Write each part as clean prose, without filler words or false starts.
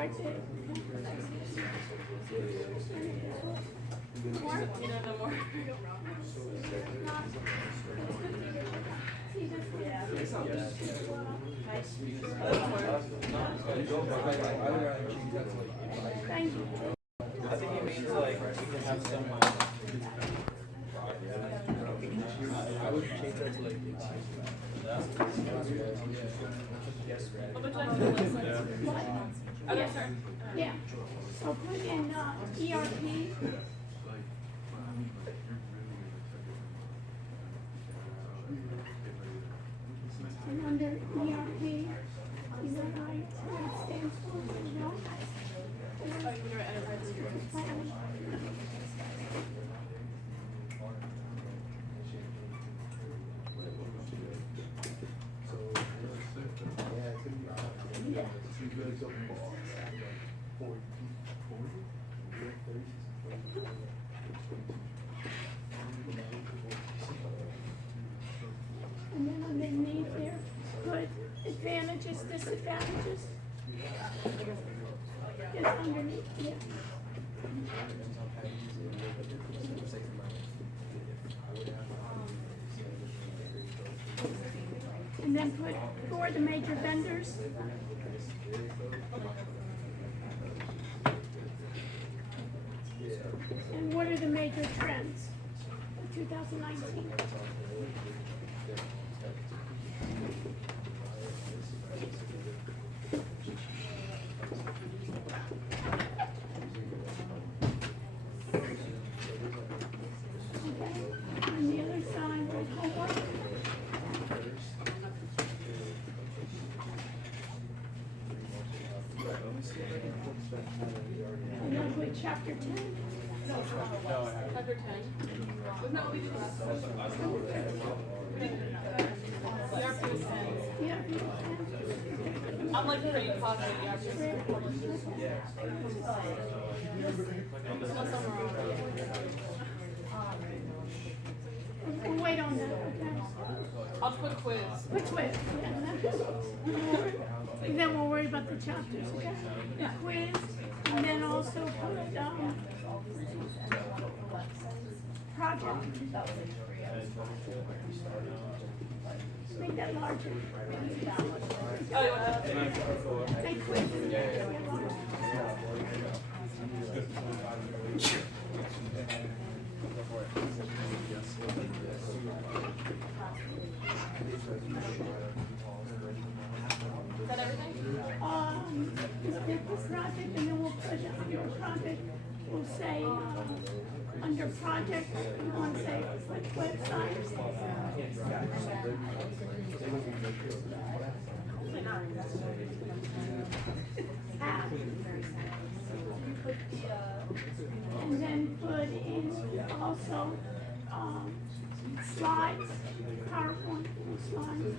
right there. More? You know, the more. See, this Thank you. I think it means like we can have some. I would change that to like. Okay, sir. Yeah. So put in ERP. And under ERP, is that right? What it stands for? No? Oh, you were enterprise security. Plan. Yeah. And then underneath there, put advantages, disadvantages. Just underneath, yeah. And then put who are the major vendors. And what are the major trends for 2019? Okay, on the other side, with homework. And then put chapter 10. Chapter 10. Wasn't that what we did last time? ERP was 10. Yeah, I'm like pretty positive ERP is 10. Unless I'm wrong. we'll wait on that, okay? I'll put quiz. Put quiz, yeah, and then we'll worry about the chapters, okay? The quiz, and then also put, project. Make that larger. Oh, you want that? Say quiz. Is that everything? Just pick the project, and then we'll put it under project. We'll say, under project, we want to say, like, website. App. And then put in also, slides, PowerPoint slides.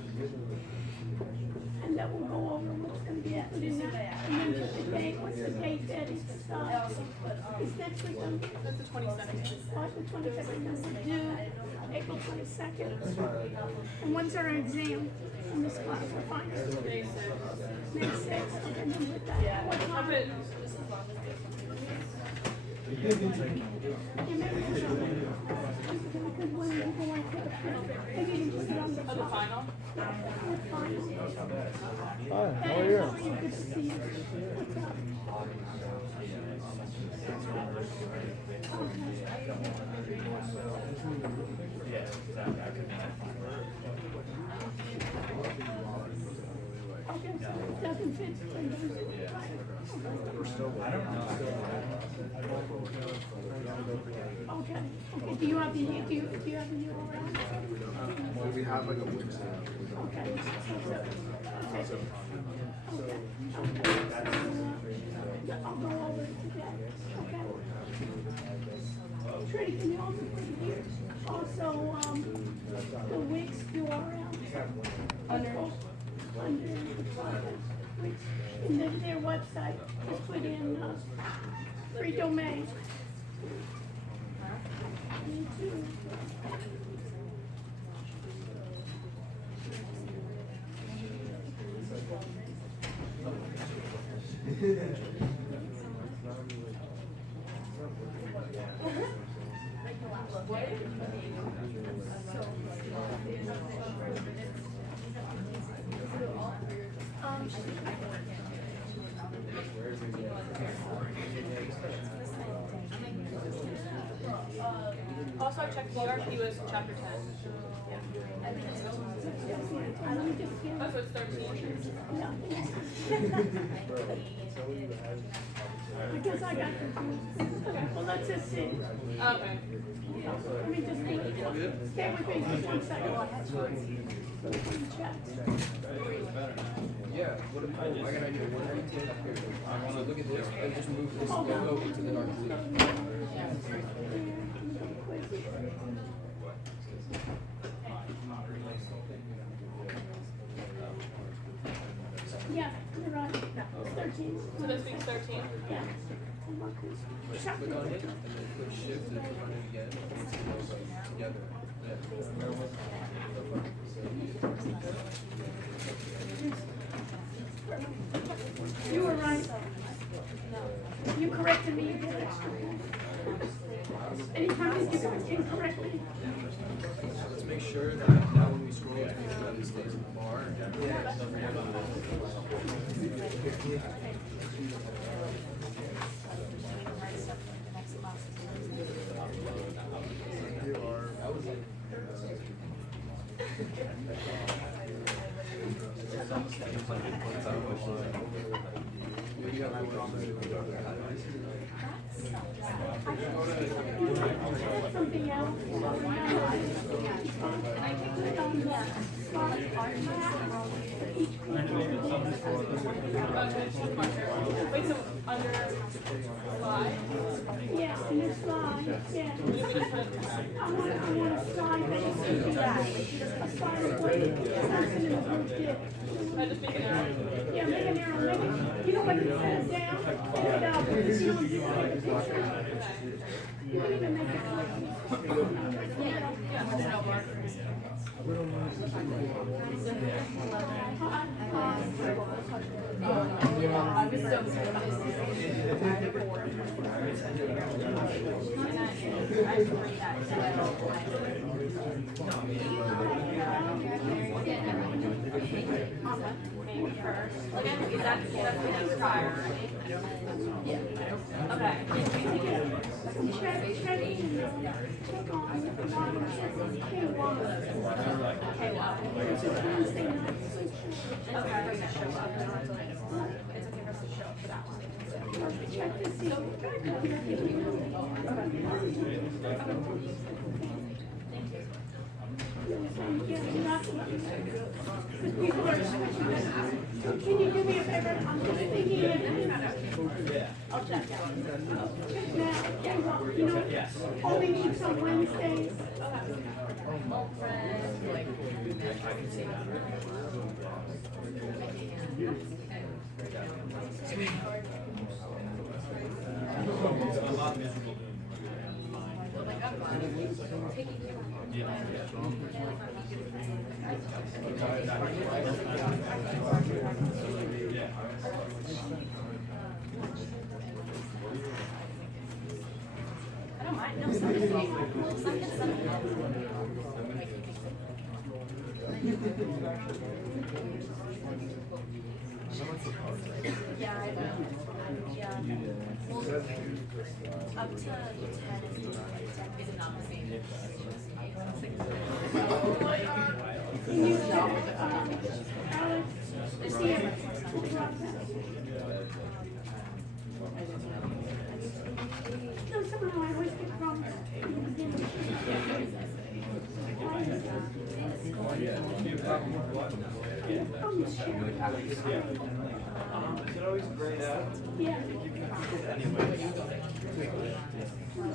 And then we'll go over what's gonna be put in there. And then put the date, what's the date that is, is next week on? That's the 22nd. The 22nd, that's due April 22nd. And when's our exam in this class for finance? May 6th. May 6th, okay, then with that. What I'll time? put, Yeah, maybe just on there. Because when people want to take a print, maybe you can just sit on the oh, the top. final? Yeah, that's fine. Hi, how Hey, are you? how are you? Good to see you. What's up? Okay, so it doesn't fit. So you don't do it, right? Okay. Okay. Do you have the URL? Well, we have like a website. Okay. I'll go over it today. Okay. Trudy, can you also put here? Also, the Wix URL under the project, which in their website, just put in free domain. Me too. Also, I checked the ERP was chapter 10. Oh, so it's 13. Because I got confused. Well, let's just see. Okay. Let me just stay with me just 1 second. Check. Yeah, what if, I got an idea, what if we take up here, I wanna look at this, and just move this logo into the dark blue. Yeah, you're right. It's 13. So this week's 13? Yeah. Click on it, and then click shift and click on it again, and it's the logo together. You were right. You corrected me. You did it. Anytime you do it incorrectly. So let's make sure that now when we scroll, to make sure that it stays in the bar. Something else. Wait, so under slide? Yeah, in the slide, yeah. I want a slide that you can do that. A slide of what the person in the group did. I just make an arrow. Yeah, make an arrow, make it, you know what it says down? Put it up, you don't slide the picture. You don't even make it like. Again, that's the prior, right? Okay. Check on the bottom, it says K1. Okay, wow. Wednesday night. Okay. It's okay for us to show up for that one. Check to see. Can you do me a favor? I'm just thinking I'll check. Now, you know, only meets on Wednesdays. I don't mind. No, something. Yeah, I know. Yeah. Well, up to 10 is not the same. Can you check, Alex, see if no, somehow I always get wrong. Is it always grayed out? Yeah.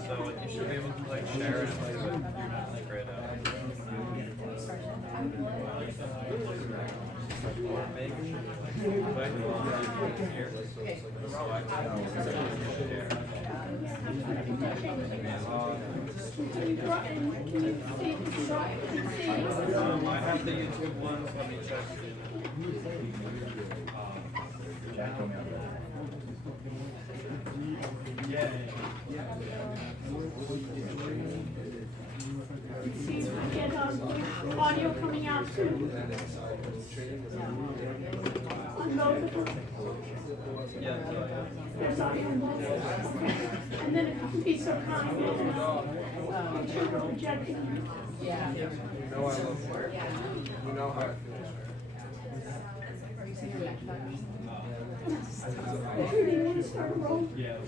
So like you should be able to like share it and like grayed out. I have the YouTube ones. Let me check. See if we get audio coming out too. On both of them. There's audio on both. Okay. And then if you could be so kind and make sure we're projecting. You know I love work. You know how I feel. Do you want to start a roll? Yeah.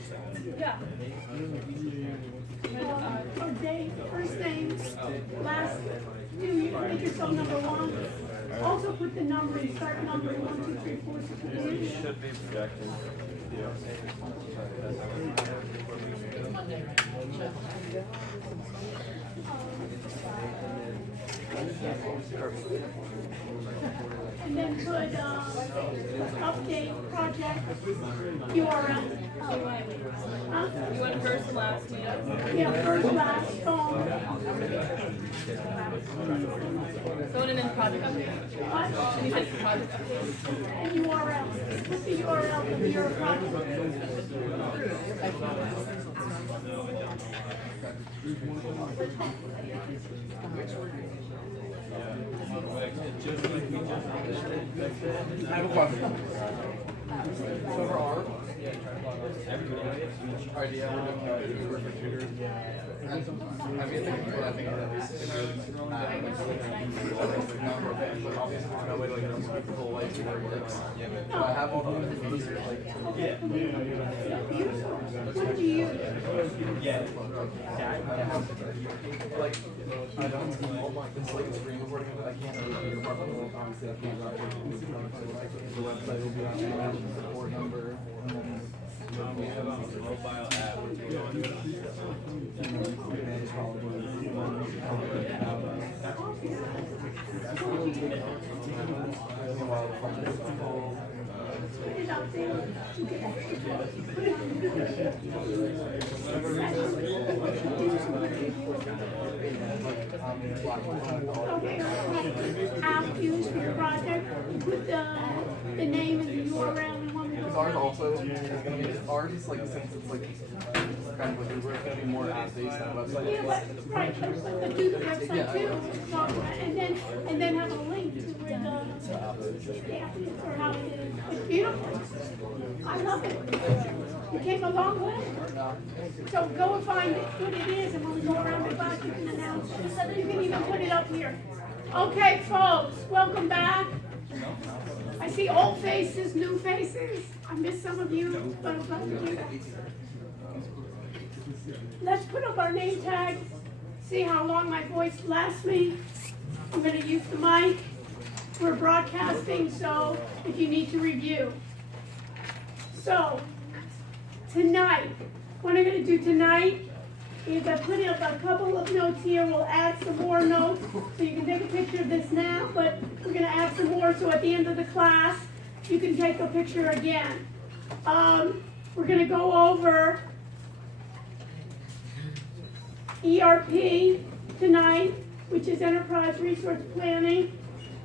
Or day, first name, last, make yourself number one. Also put the number and start number 1, 2, 3, 4, 6, 7, 8. Should be projected. And then put, update project URL. Huh? You went first and last, yeah. Yeah, first, last, phone. Phone and then project update. What? And you said project update. And URL. Put the URL of your project. I have a question. So for our idea, we're doing work for tutors. I mean, I think that is obviously no way to like keep the whole life to their works. So I have all the other things like What do you use? like I don't it's like screen recording. I can't really do obviously I can't the website will be on the support number and then We have a mobile app. Put it up there. You get Okay, app used for your project, put the name and the URL in one Because of ours also is gonna be ours is like since it's like kind of like we're gonna be more app based on website. Yeah, but, right, but do the website too, so, and then have a link to where the app is or how it is. It's beautiful. I love it. You came a long way. So go and find what it is, and when we go around the block, you can announce it. You can even put it up here. Okay, folks, welcome back. I see old faces, new faces. I miss some of you, but I'm glad to be back. Let's put up our name tags, see how long my voice lasts me. I'm gonna use the mic. We're broadcasting, so if you need to review. So, tonight, what I'm gonna do tonight is I put up a couple of notes here. We'll add some more notes, so you can take a picture of this now, but we're gonna add some more, so at the end of the class, you can take a picture again. We're gonna go over ERP tonight, which is Enterprise Resource Planning.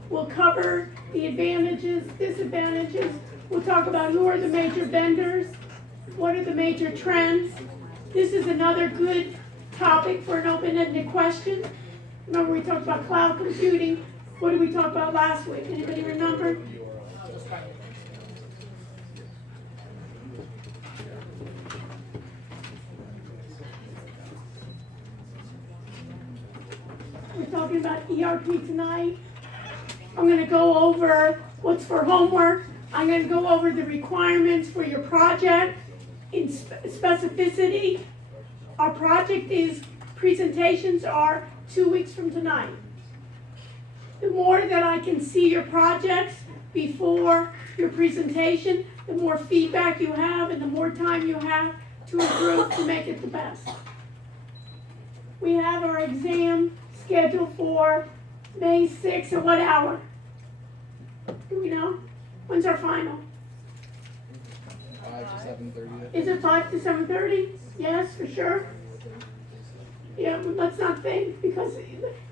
We'll cover the advantages, disadvantages. We'll talk about who are the major vendors, what are the major trends. This is another good topic for an open-ended question. Remember we talked about cloud computing. What did we talk about last week? Anybody remember? We're talking about ERP tonight. I'm going to go over what's for homework. I'm going to go over the requirements for your project in specificity. Our project presentations are 2 weeks from tonight. The more that I can see your projects before your presentation, the more feedback you have and the more time you have to improve to make it the best. We have our exam scheduled for May 6th at what hour? Do we know? When's our final? 5 to 7:30. Is it 5 to 7:30? Yes, for sure. Yeah, but let's not think, because,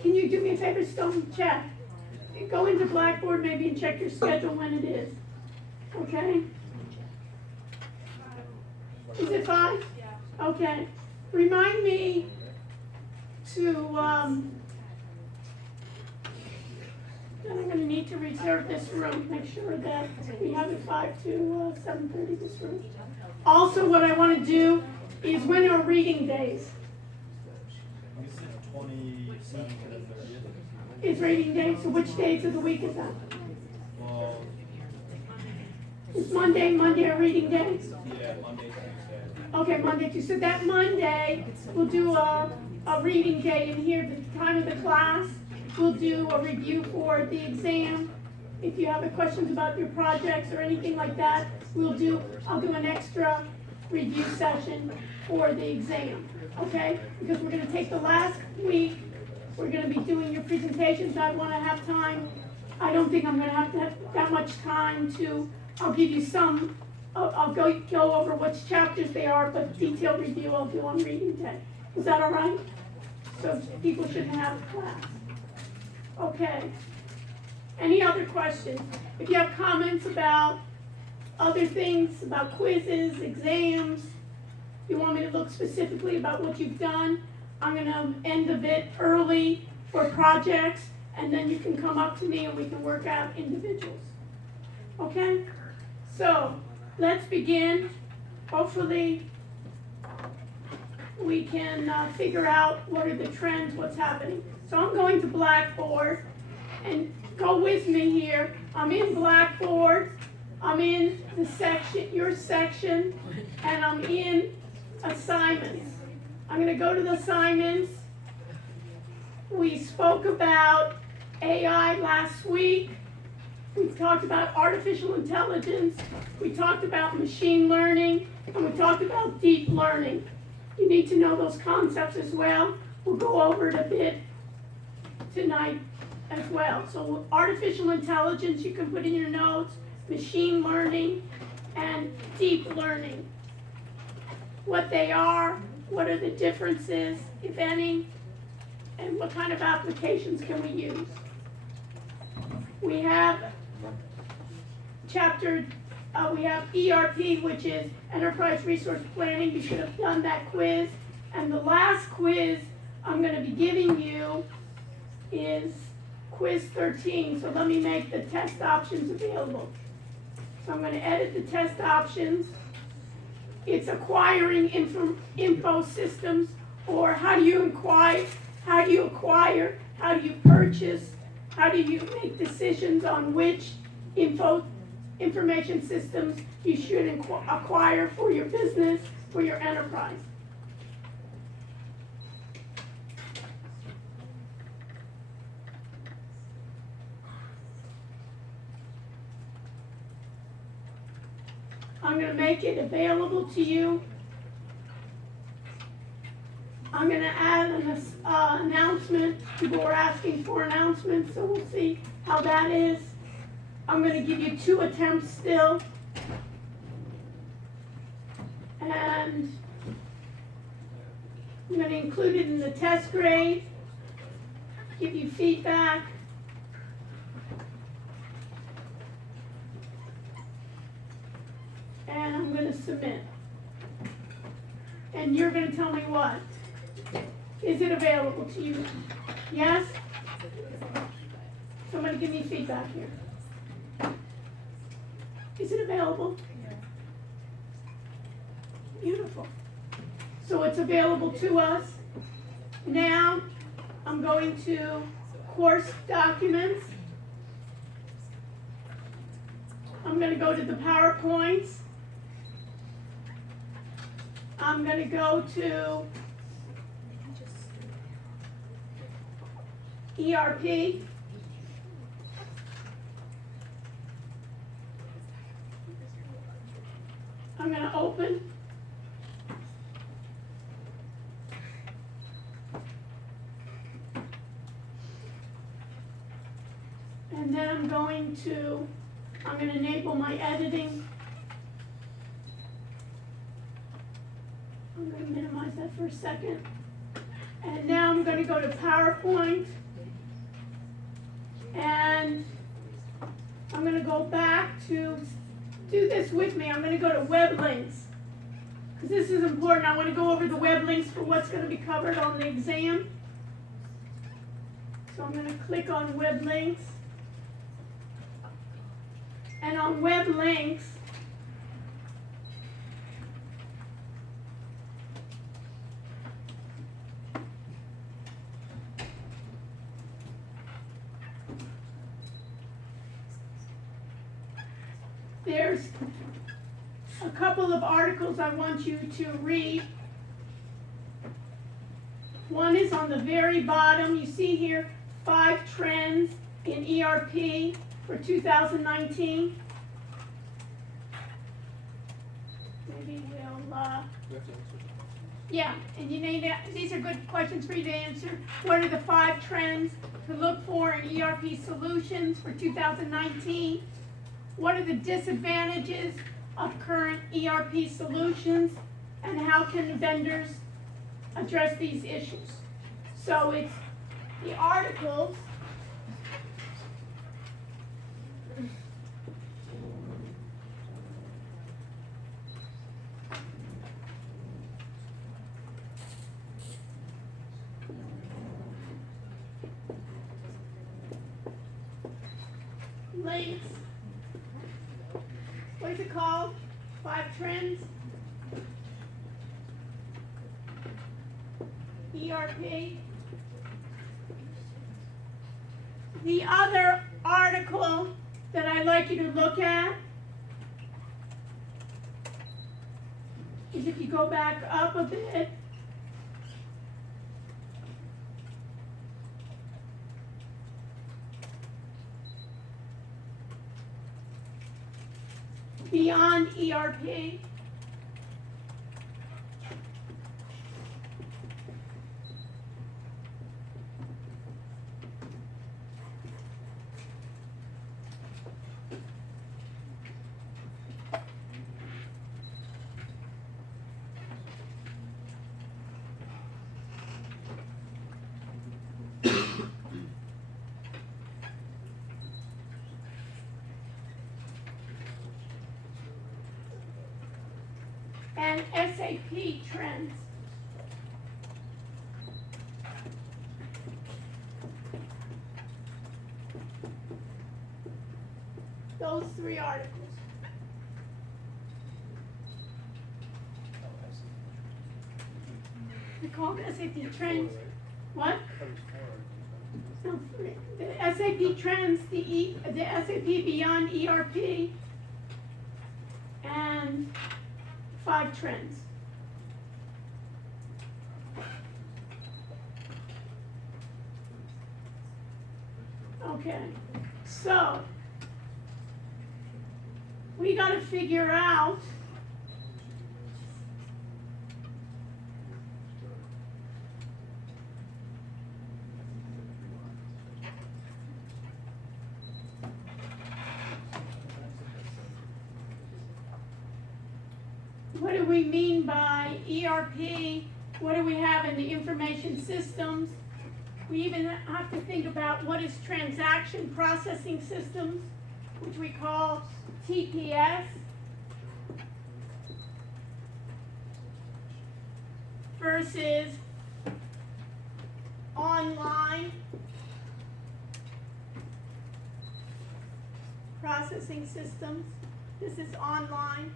can you do me a favor, Stone, check? Go into Blackboard maybe and check your schedule when it is, okay? Is it 5? Yeah. Okay. Remind me to, then I'm gonna need to reserve this room, make sure that we have it 5 to 7:30 this room. Also, what I wanna do is when are reading days? This is 27th to the 30th. Is reading day, so which days of the week is that? Well, Is Monday a reading day? yeah, Monday, Tuesday. Okay, Monday, Tuesday. So that Monday, we'll do a reading day in here, the time of the class. We'll do a review for the exam. If you have any questions about your projects or anything like that, I'll do an extra review session for the exam, okay? Because we're gonna take the last week, we're gonna be doing your presentations. I wanna have time. I don't think I'm gonna have to have that much time I'll give you some, I'll go over which chapters they are, but detailed review I'll do on reading day. Is that all right? So people shouldn't have class. Okay. Any other questions? If you have comments about other things, about quizzes, exams, you want me to look specifically about what you've done, I'm gonna end a bit early for projects, and then you can come up to me and we can work out individuals. Okay? So, let's begin. Hopefully, we can figure out what are the trends, what's happening. So I'm going to Blackboard, and go with me here. I'm in Blackboard, I'm in the section, your section, and I'm in assignments. I'm gonna go to the assignments. We spoke about AI last week. We talked about artificial intelligence. We talked about machine learning, and we talked about deep learning. You need to know those concepts as well. We'll go over it a bit tonight as well. So artificial intelligence, you can put in your notes, machine learning, and deep learning. What they are, what are the differences, if any, and what kind of applications can we use. We have we have ERP, which is Enterprise Resource Planning. You should have done that quiz. And the last quiz I'm going to be giving you is quiz 13. So let me make the test options available. So I'm going to edit the test options. It's acquiring info systems, or how do you acquire, how do you purchase, how do you make decisions on which information systems you should acquire for your business, for your enterprise. I'm going to make it available to you. I'm going to add an announcement. People are asking for announcements, so we'll see how that is. I'm going to give you 2 attempts still. And I'm going to include it in the test grade, give you feedback. And I'm going to submit. And you're going to tell me what? Is it available to you? Yes? Somebody give me feedback here. Is it available? Beautiful. So it's available to us. Now I'm going to course documents. I'm going to go to the PowerPoints. I'm going to go to ERP. I'm going to open. And then I'm going to enable my editing. I'm going to minimize that for a second. And now I'm going to go to PowerPoint. And I'm going to go back to, do this with me, I'm going to go to web links. This is important. I want to go over the web links for what's going to be covered on the exam. So I'm going to click on web links. And on web links, there's a couple of articles I want you to read. One is on the very bottom. You see here 5 trends in ERP for 2019. Maybe we'll, We have to answer. yeah, and you need to, these are good questions for you to answer. What are the 5 trends to look for in ERP solutions for 2019? What are the disadvantages of current ERP solutions, and how can vendors address these issues? So it's the articles. Links. What is it called? 5 trends. ERP. The other article that I'd like you to look at is, if you go back up a bit, Beyond ERP. And SAP trends. Those 3 articles. They're called SAP trends. What? No, 3. The SAP trends, the SAP Beyond ERP, and 5 trends. Okay, so we got to figure out what do we mean by ERP? What do we have in the information systems? We even have to think about what is transaction processing systems, which we call TPS, versus online processing systems. This is online.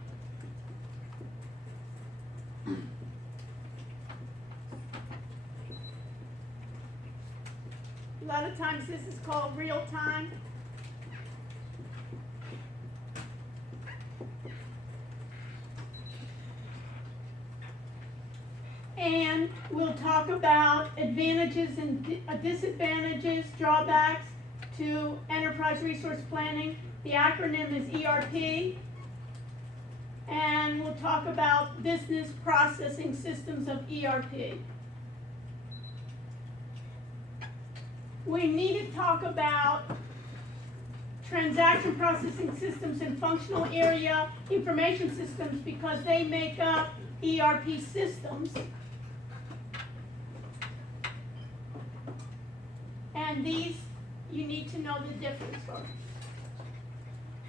A lot of times this is called real time. And we'll talk about advantages and disadvantages, drawbacks to enterprise resource planning. The acronym is ERP. And we'll talk about business processing systems of ERP. We need to talk about transaction processing systems and functional area information systems because they make up ERP systems. And these, you need to know the difference for.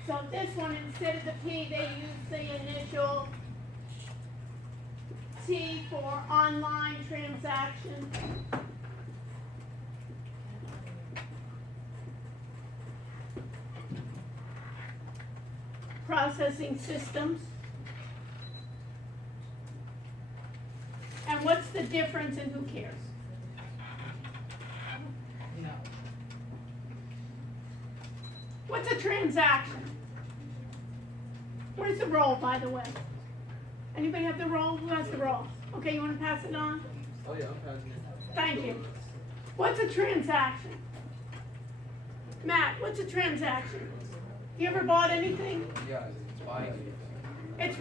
So this one, instead of the P, they use the initial T for online transaction. Processing systems. And what's the difference and who cares? What's a transaction? Where's the roll, by the way? Anybody have the roll? Who has the roll? Okay, you want to pass it on? Oh, yeah, I'm passing it. Thank you. What's a transaction? Matt, what's a transaction? You ever bought anything? Yeah, it's buying it. It's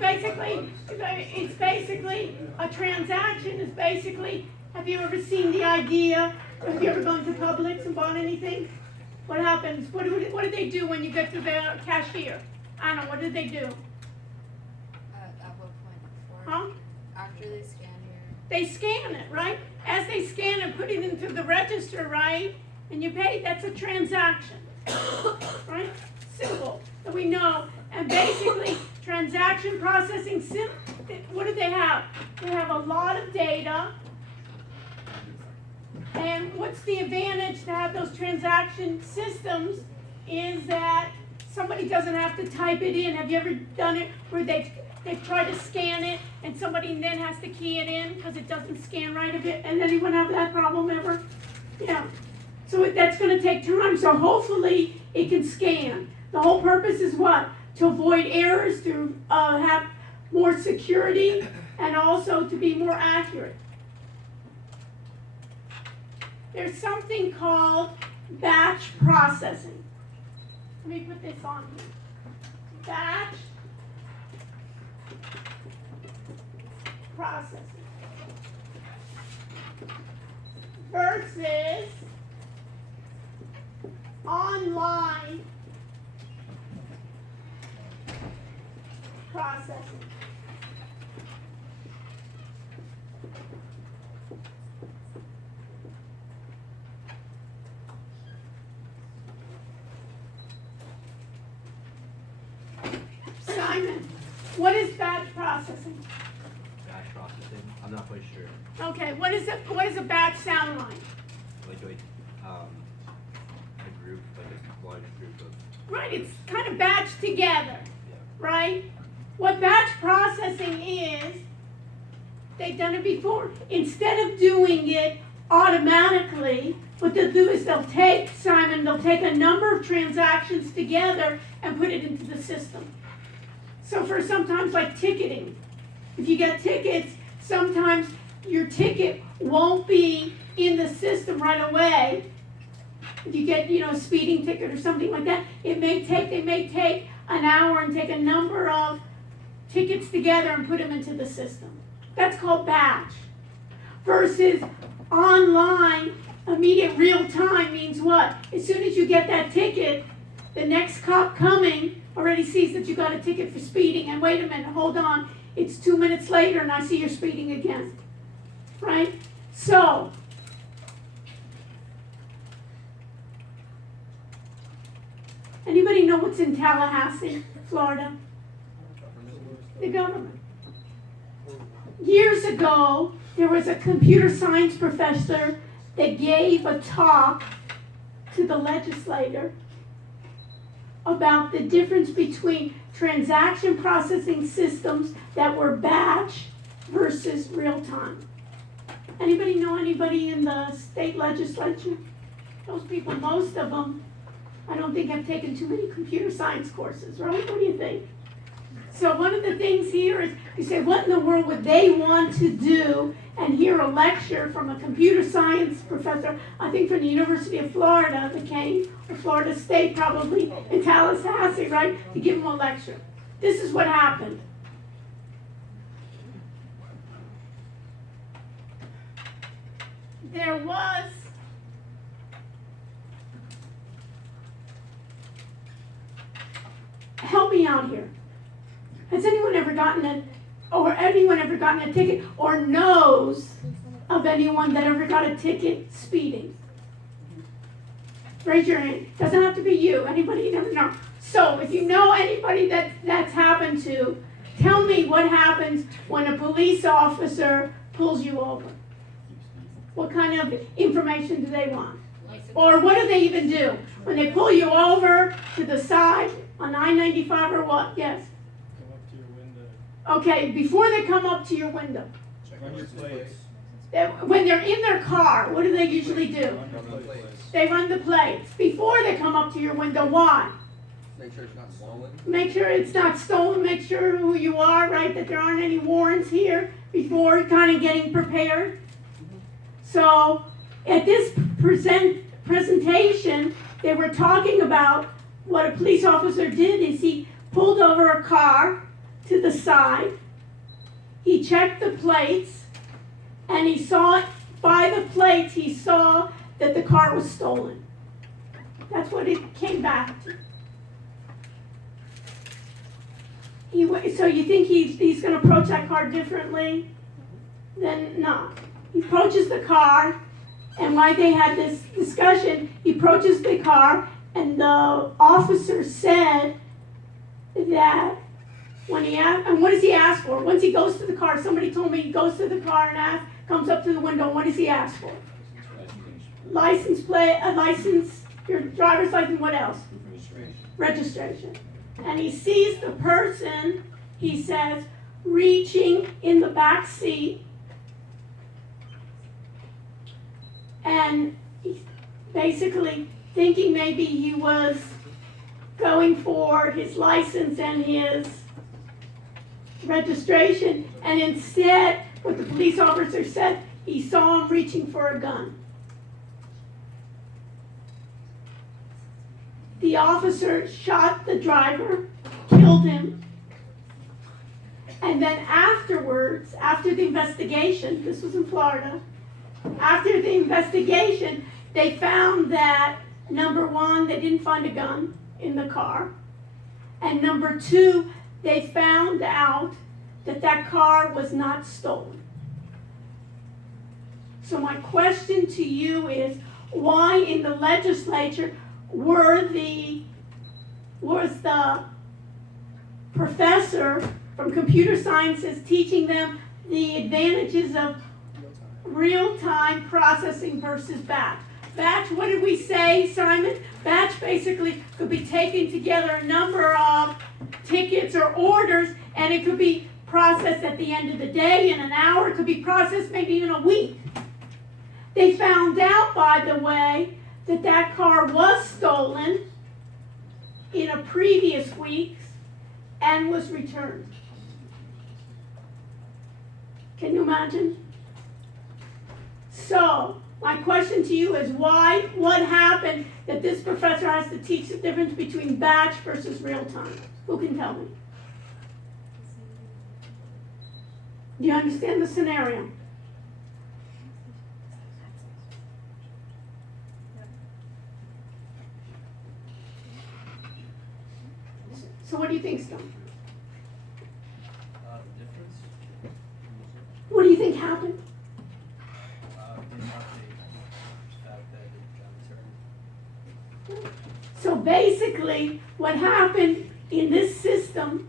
basically a transaction is basically, have you ever seen the idea? Have you ever gone to Publix and bought anything? What happens? What do they do when you get to the cashier? I don't know, what do they do? At what point? Before? Huh? After they scan your. They scan it, right? As they scan it, put it into the register, right? And you pay, that's a transaction. Right? Simple. So we know. And basically, transaction processing, what do they have? They have a lot of data. And what's the advantage to have those transaction systems is that somebody doesn't have to type it in. Have you ever done it where they've tried to scan it and somebody then has to key it in because it doesn't scan right a bit? And anyone have that problem ever? Yeah. So that's going to take time. So hopefully it can scan. The whole purpose is what? To avoid errors, to have more security, and also to be more accurate. There's something called batch processing. Let me put this on here. Batch processing versus online processing. Simon, what is batch processing? Batch processing? I'm not quite sure. Okay, what does a batch sound like? Like a group, like a large group of. Right, it's kind of batched together, right? What batch processing is, they've done it before. Instead of doing it automatically, what they'll do is they'll take a number of transactions together and put it into the system. So for sometimes like ticketing, if you get tickets, sometimes your ticket won't be in the system right away. If you get, a speeding ticket or something like that, they may take an hour and take a number of tickets together and put them into the system. That's called batch. Versus online, immediate real time means what? As soon as you get that ticket, the next cop coming already sees that you got a ticket for speeding, and wait a minute, hold on, it's 2 minutes later and I see you're speeding again. Right? So, anybody know what's in Tallahassee, Florida? The government. Years ago, there was a computer science professor that gave a talk to the legislator about the difference between transaction processing systems that were batch versus real time. Anybody know anybody in the state legislature? Those people, most of them, I don't think have taken too many computer science courses, right? What do you think? So one of the things here is, you say, what in the world would they want to do and hear a lecture from a computer science professor, I think from the University of Florida that came, or Florida State probably, in Tallahassee, right, to give them a lecture. This is what happened. There was help me out here. Has anyone ever gotten a ticket or knows of anyone that ever got a ticket speeding? Raise your hand. Doesn't have to be you. Anybody you never know. So if you know anybody that's happened to, tell me what happens when a police officer pulls you over. What kind of information do they want? Or what do they even do? When they pull you over to the side on I-95 or what? Yes. Come up to your window. Okay, before they come up to your window, Run your plates. when they're in their car, what do they usually do? Run the plates. They run the plates. Before they come up to your window, why? Make sure it's not swollen. Make sure it's not stolen, make sure who you are, right, that there aren't any warrants here before kind of getting prepared. So at this presentation, they were talking about what a police officer did is he pulled over a car to the side, he checked the plates, and he saw, by the plates, he saw that the car was stolen. That's what it came back to. So you think he's going to approach that car differently? Then not. He approaches the car, and while they had this discussion, he approaches the car, and the officer said that when he asked, and what does he ask for? Once he goes to the car, somebody told me he goes to the car and comes up to the window, and what does he ask for? License plate, a license, your driver's license, what else? Registration. And he sees the person, he says, reaching in the back seat, and he's basically thinking maybe he was going for his license and his registration, and instead, what the police officer said, he saw him reaching for a gun. The officer shot the driver, killed him, and then afterwards, after the investigation, this was in Florida, after the investigation, they found that, number one, they didn't find a gun in the car, and number two, they found out that that car was not stolen. So my question to you is, why in the legislature was the professor from computer sciences teaching them the advantages of real-time processing versus batch? Batch, what did we say, Simon? Batch basically could be taking together a number of tickets or orders, and it could be processed at the end of the day, in an hour. It could be processed maybe in a week. They found out, by the way, that that car was stolen in a previous week and was returned. Can you imagine? So, my question to you is what happened that this professor has to teach the difference between batch versus real time? Who can tell me? Do you understand the scenario? So what do you think, Stone? Difference? What do you think happened? Didn't update the fact that it returned. So basically, what happened in this system,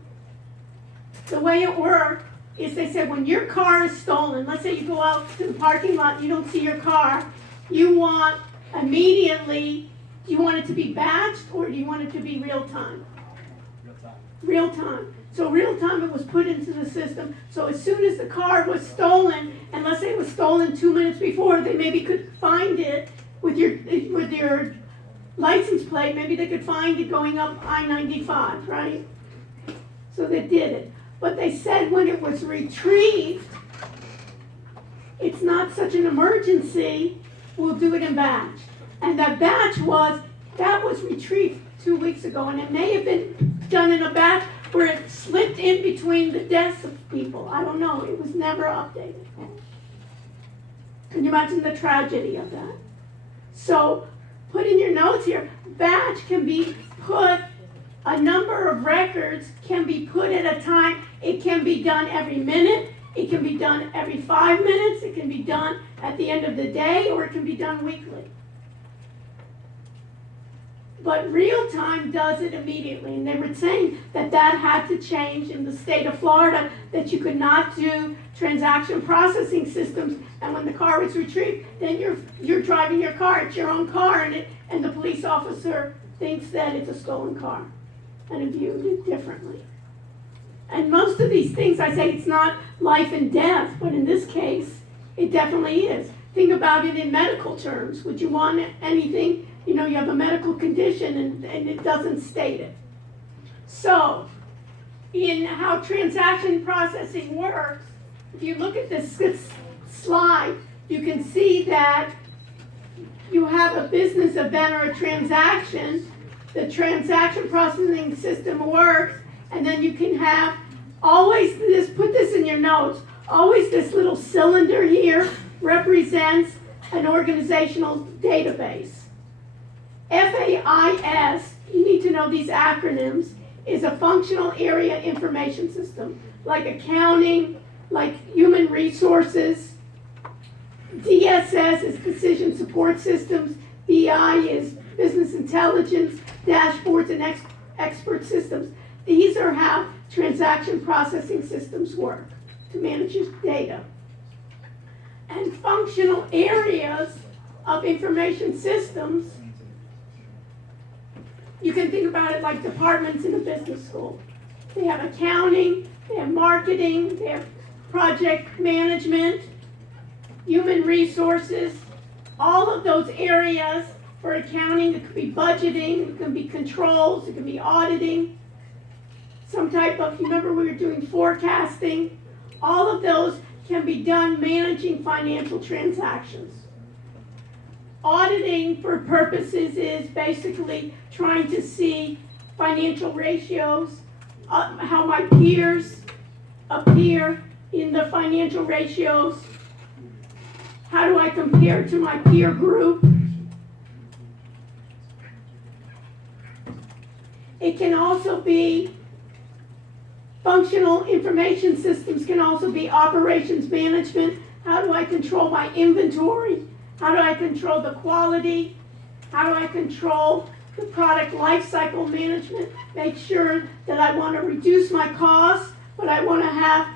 the way it worked, is they said when your car is stolen, let's say you go out to the parking lot, you don't see your car, you want immediately, do you want it to be batched or do you want it to be real time? Real time. Real time. So real time it was put into the system. So as soon as the car was stolen, and let's say it was stolen 2 minutes before, they maybe could find it with your license plate. Maybe they could find it going up I-95, right? So they did it. But they said when it was retrieved, it's not such an emergency, we'll do it in batch. And that batch was retrieved 2 weeks ago, and it may have been done in a batch where it slipped in between the deaths of people. I don't know, it was never updated. Can you imagine the tragedy of that? So, put in your notes here, batch can be put, a number of records can be put at a time. It can be done every minute, it can be done every 5 minutes, it can be done at the end of the day, or it can be done weekly. but real time does it immediately. And they were saying that that had to change in the state of Florida, that you could not do transaction processing systems. And when the car was retrieved, then you're driving your car, it's your own car, and the police officer thinks that it's a stolen car and viewed it differently. And most of these things, I say it's not life and death, but in this case, it definitely is. Think about it in medical terms. Would you want anything, you have a medical condition and it doesn't state it. So, in how transaction processing works, if you look at this slide, you can see that you have a business event or a transaction. The transaction processing system works, and then you can have always this, put this in your notes, always this little cylinder here represents an organizational database. FAIS, you need to know these acronyms, is a functional area information system, like accounting, like human resources. DSS is decision support systems. BI is business intelligence, dashboards, and expert systems. These are how transaction processing systems work to manage your data. And functional areas of information systems, you can think about it like departments in a business school. They have accounting, they have marketing, they have project management, human resources. All of those areas for accounting, it could be budgeting, it can be controls, it can be auditing, some type of, remember we were doing forecasting. All of those can be done managing financial transactions. Auditing for purposes is basically trying to see financial ratios, how my peers appear in the financial ratios. How do I compare to my peer group? It can also be functional information systems, can also be operations management. How do I control my inventory? How do I control the quality? How do I control the product life cycle management? Make sure that I want to reduce my costs, but I want to have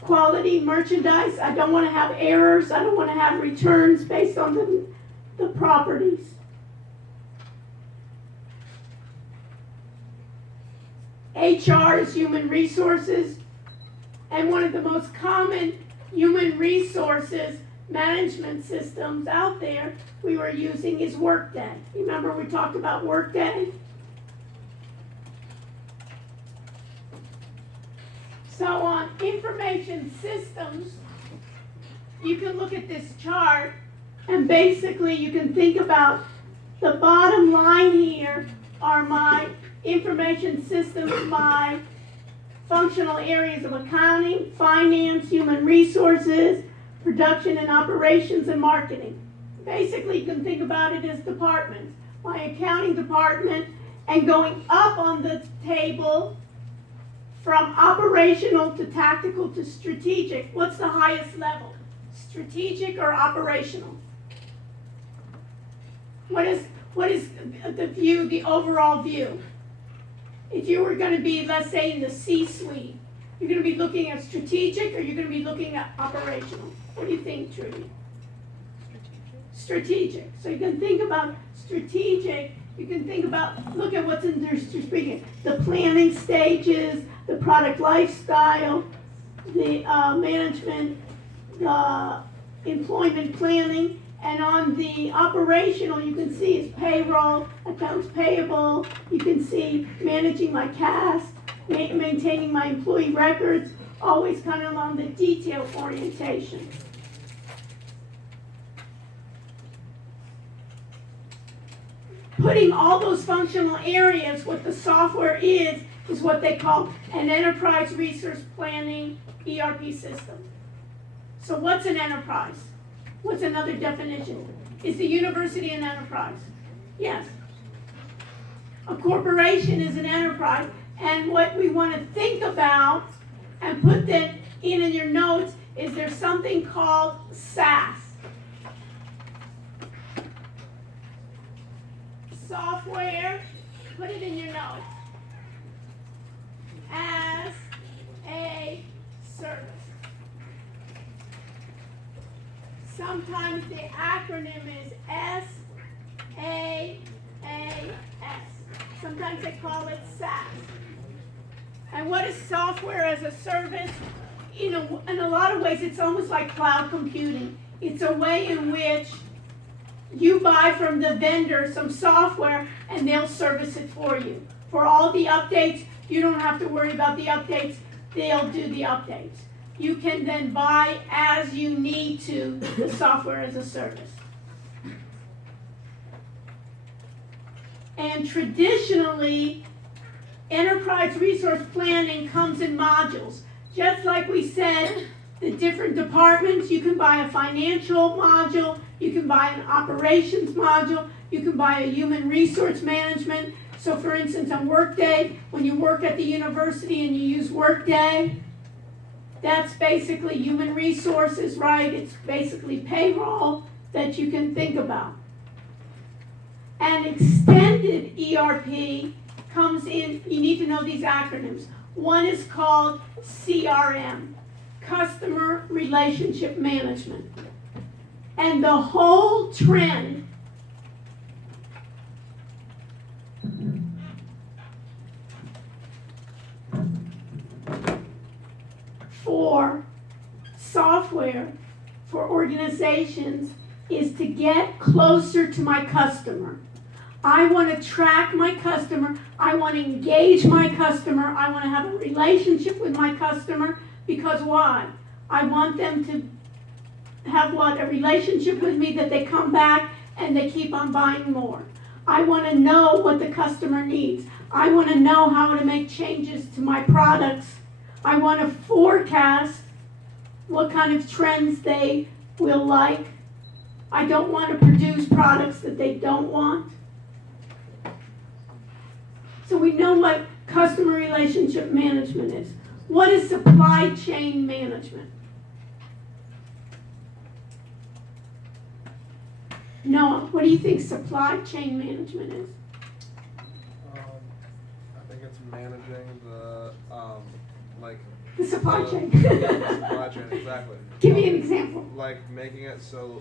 quality merchandise. I don't want to have errors. I don't want to have returns based on the properties. HR is human resources, and one of the most common human resources management systems out there we were using is Workday. Remember we talked about Workday? So on information systems, you can look at this chart and basically you can think about the bottom line here are my information systems, my functional areas of accounting, finance, human resources, production and operations, and marketing. Basically, you can think about it as departments. My accounting department, and going up on the table from operational to tactical to strategic. What's the highest level? Strategic or operational? What is the view, the overall view? If you were going to be, let's say, in the C-suite, you're going to be looking at strategic or you're going to be looking at operational? What do you think, Trudy? Strategic. So you can think about strategic, you can think about, look at what's in there, strategic. The planning stages, the product lifestyle, the management, the employment planning, and on the operational, you can see is payroll, accounts payable, you can see managing my cash, maintaining my employee records, always kind of on the detail orientation. Putting all those functional areas, what the software is what they call an enterprise resource planning ERP system. So what's an enterprise? What's another definition? Is the university an enterprise? Yes. A corporation is an enterprise, and what we want to think about and put that in your notes is there's something called SaaS. software, put it in your notes, as a service. Sometimes the acronym is SaaS. Sometimes they call it SaaS. And what is software as a service? In a lot of ways, it's almost like cloud computing. It's a way in which you buy from the vendor some software and they'll service it for you. For all the updates, you don't have to worry about the updates. They'll do the updates. You can then buy as you need to the software as a service. And traditionally, enterprise resource planning comes in modules. Just like we said, the different departments, you can buy a financial module, you can buy an operations module, you can buy a human resource management. So for instance, on Workday, when you work at the university and you use Workday, that's basically human resources, right? It's basically payroll that you can think about. An extended ERP comes in, you need to know these acronyms. One is called CRM, Customer Relationship Management. And the whole trend for software for organizations is to get closer to my customer. I want to track my customer. I want to engage my customer. I want to have a relationship with my customer. Because why? I want them to have what? A relationship with me that they come back and they keep on buying more. I want to know what the customer needs. I want to know how to make changes to my products. I want to forecast what kind of trends they will like. I don't want to produce products that they don't want. So we know what customer relationship management is. What is supply chain management? Noah, what do you think supply chain management is? I think it's managing the The supply chain. supply chain, exactly. Give me an example. Like making it so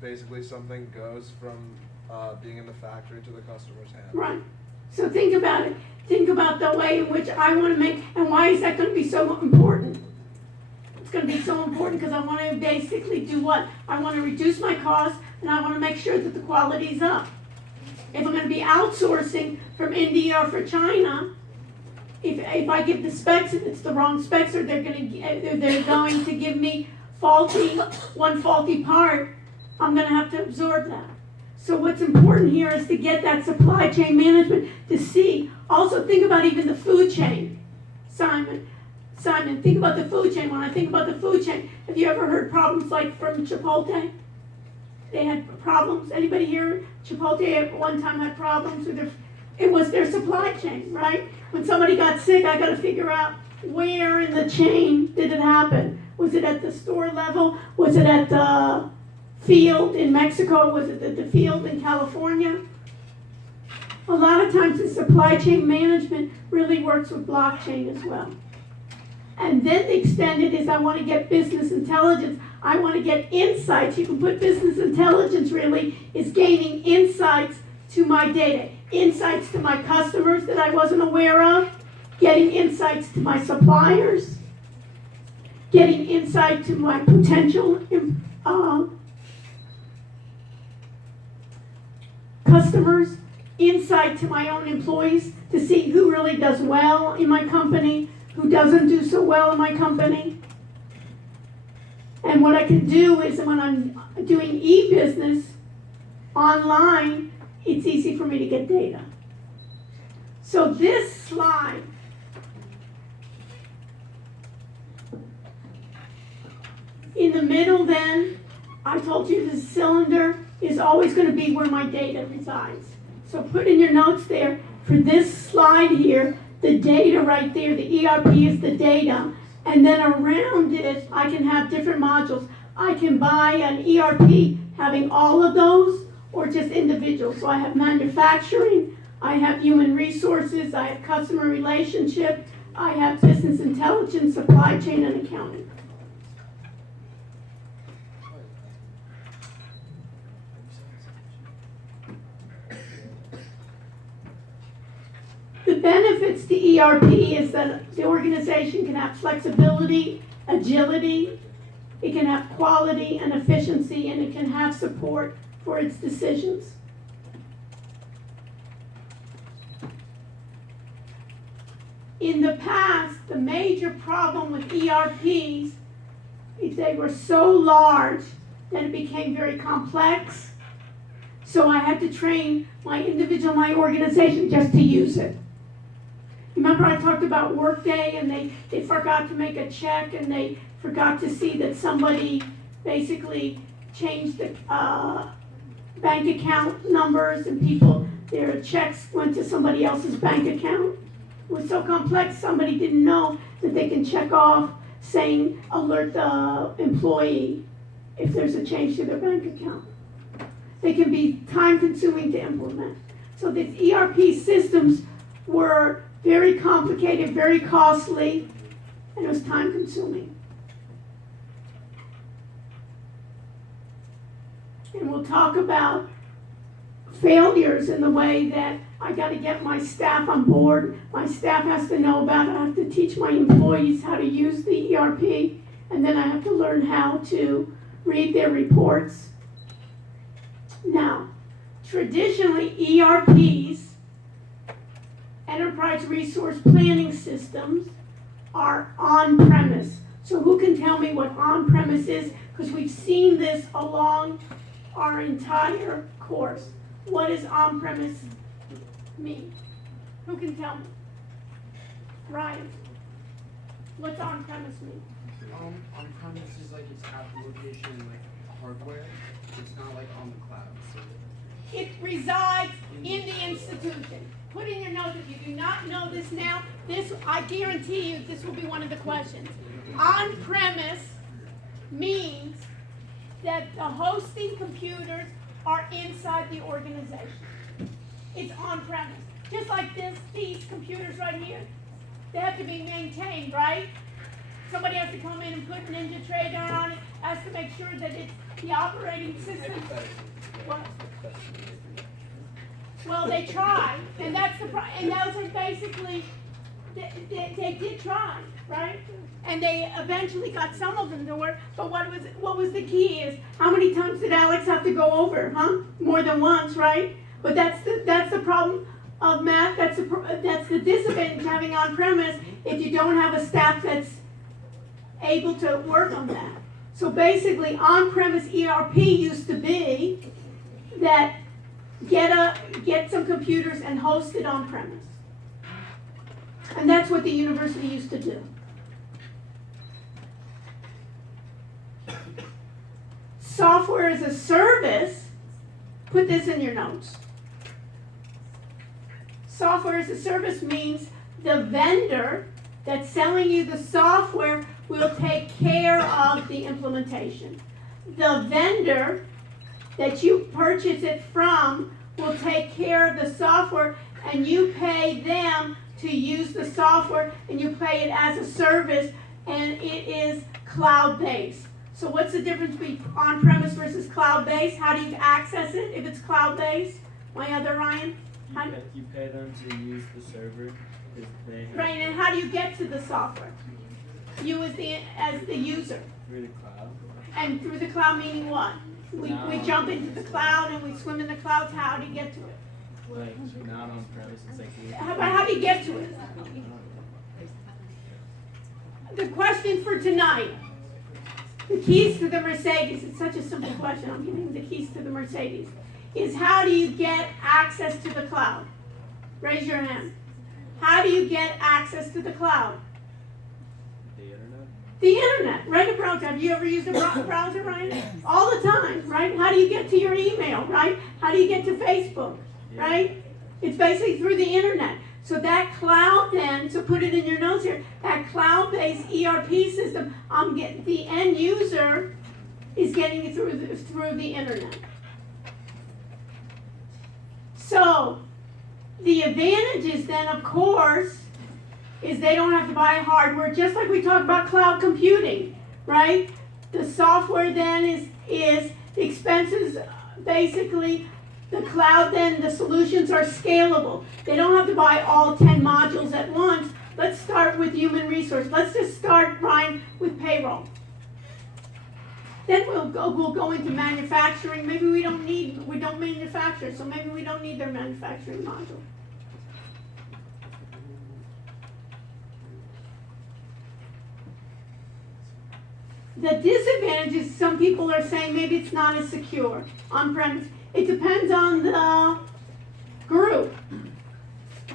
basically something goes from being in the factory to the customer's hand. Right. So think about it. Think about the way in which I want to make, and why is that going to be so important? It's going to be so important because I want to basically do what? I want to reduce my costs, and I want to make sure that the quality's up. If I'm going to be outsourcing from India or for China, if I give the specs and it's the wrong specs, or they're going to give me one faulty part, I'm going to have to absorb that. So what's important here is to get that supply chain management to see. Also think about even the food chain. Simon, think about the food chain. When I think about the food chain, have you ever heard problems like from Chipotle? They had problems. Anybody here? Chipotle at one time had problems with it was their supply chain, right? When somebody got sick, I got to figure out where in the chain did it happen. Was it at the store level? Was it at the field in Mexico? Was it at the field in California? A lot of times the supply chain management really works with blockchain as well. And then the extended is I want to get business intelligence. I want to get insights. You can put business intelligence really is gaining insights to my data. Insights to my customers that I wasn't aware of. Getting insights to my suppliers. Getting insight to my potential customers. Insight to my own employees to see who really does well in my company, who doesn't do so well in my company. And what I can do is when I'm doing e-business online, it's easy for me to get data. So this slide in the middle then, I told you the cylinder is always going to be where my data resides. So put in your notes there, for this slide here, the data right there, the ERP is the data. And then around it, I can have different modules. I can buy an ERP having all of those, or just individuals. So I have manufacturing, I have human resources, I have customer relationship, I have business intelligence, supply chain, and accounting. The benefits to ERP is that the organization can have flexibility, agility, it can have quality and efficiency, and it can have support for its decisions. In the past, the major problem with ERPs is they were so large that it became very complex. So I had to train my individual, my organization just to use it. Remember I talked about Workday and they forgot to make a check and they forgot to see that somebody basically changed the bank account numbers and their checks went to somebody else's bank account. It was so complex, somebody didn't know that they can check off saying alert the employee if there's a change to their bank account. They can be time consuming to implement. So these ERP systems were very complicated, very costly, and it was time consuming. And we'll talk about failures in the way that I got to get my staff on board. My staff has to know about it. I have to teach my employees how to use the ERP, and then I have to learn how to read their reports. Now, traditionally, ERPs, enterprise resource planning systems, are on-premise. So who can tell me what on-premise is? Because we've seen this along our entire course. What does on-premise mean? Who can tell me? Ryan, what's on-premise mean? On-premise is like it's at the location, like hardware. It's not like on the cloud. So It resides in the institution. Put in your notes, if you do not know this now, I guarantee you this will be one of the questions. On-premise means that the hosting computers are inside the organization. It's on-premise. Just like these computers right here. They have to be maintained, right? Somebody has to come in and put NinjaTrader on it, has to make sure that it's the operating system. What? Well, they try, and that's the and those are basically they did try, right? And they eventually got some of them to work. But what was the key is how many times did Alex have to go over? More than once, right? But that's the problem of math. That's the disadvantage of having on-premise if you don't have a staff that's able to work on that. So basically, on-premise ERP used to be that get some computers and host it on-premise. And that's what the university used to do. Software as a service, put this in your notes. Software as a service means the vendor that's selling you the software will take care of the implementation. The vendor that you purchase it from will take care of the software, and you pay them to use the software, and you pay it as a service, and it is cloud-based. So what's the difference between on-premise versus cloud-based? How do you access it if it's cloud-based? My other Ryan? You pay them to use the server because they have Right, and how do you get to the software? You as the user. through the cloud. And through the cloud meaning what? We jump into the cloud and we swim in the clouds. How do you get to it? Like not on premise, it's like How do you get to it? The question for tonight, the keys to the Mercedes, it's such a simple question, I'm giving you the keys to the Mercedes, is how do you get access to the cloud? Raise your hand. How do you get access to the cloud? the internet. The internet, right? A browser. Have you ever used a browser, Ryan? All the time, right? How do you get to your email, right? How do you get to Facebook, right? It's basically through the internet. So that cloud then, so put it in your notes here, that cloud-based ERP system, the end user is getting it through the internet. So, the advantages then, of course, is they don't have to buy hardware, just like we talked about cloud computing, right? The software then is the expenses, basically, the cloud then, the solutions are scalable. They don't have to buy all 10 modules at once. Let's start with human resource. Let's just start, Ryan, with payroll. Then we'll go into manufacturing. Maybe we don't manufacture, so maybe we don't need their manufacturing module. The disadvantage is some people are saying maybe it's not as secure on premise. It depends on the group.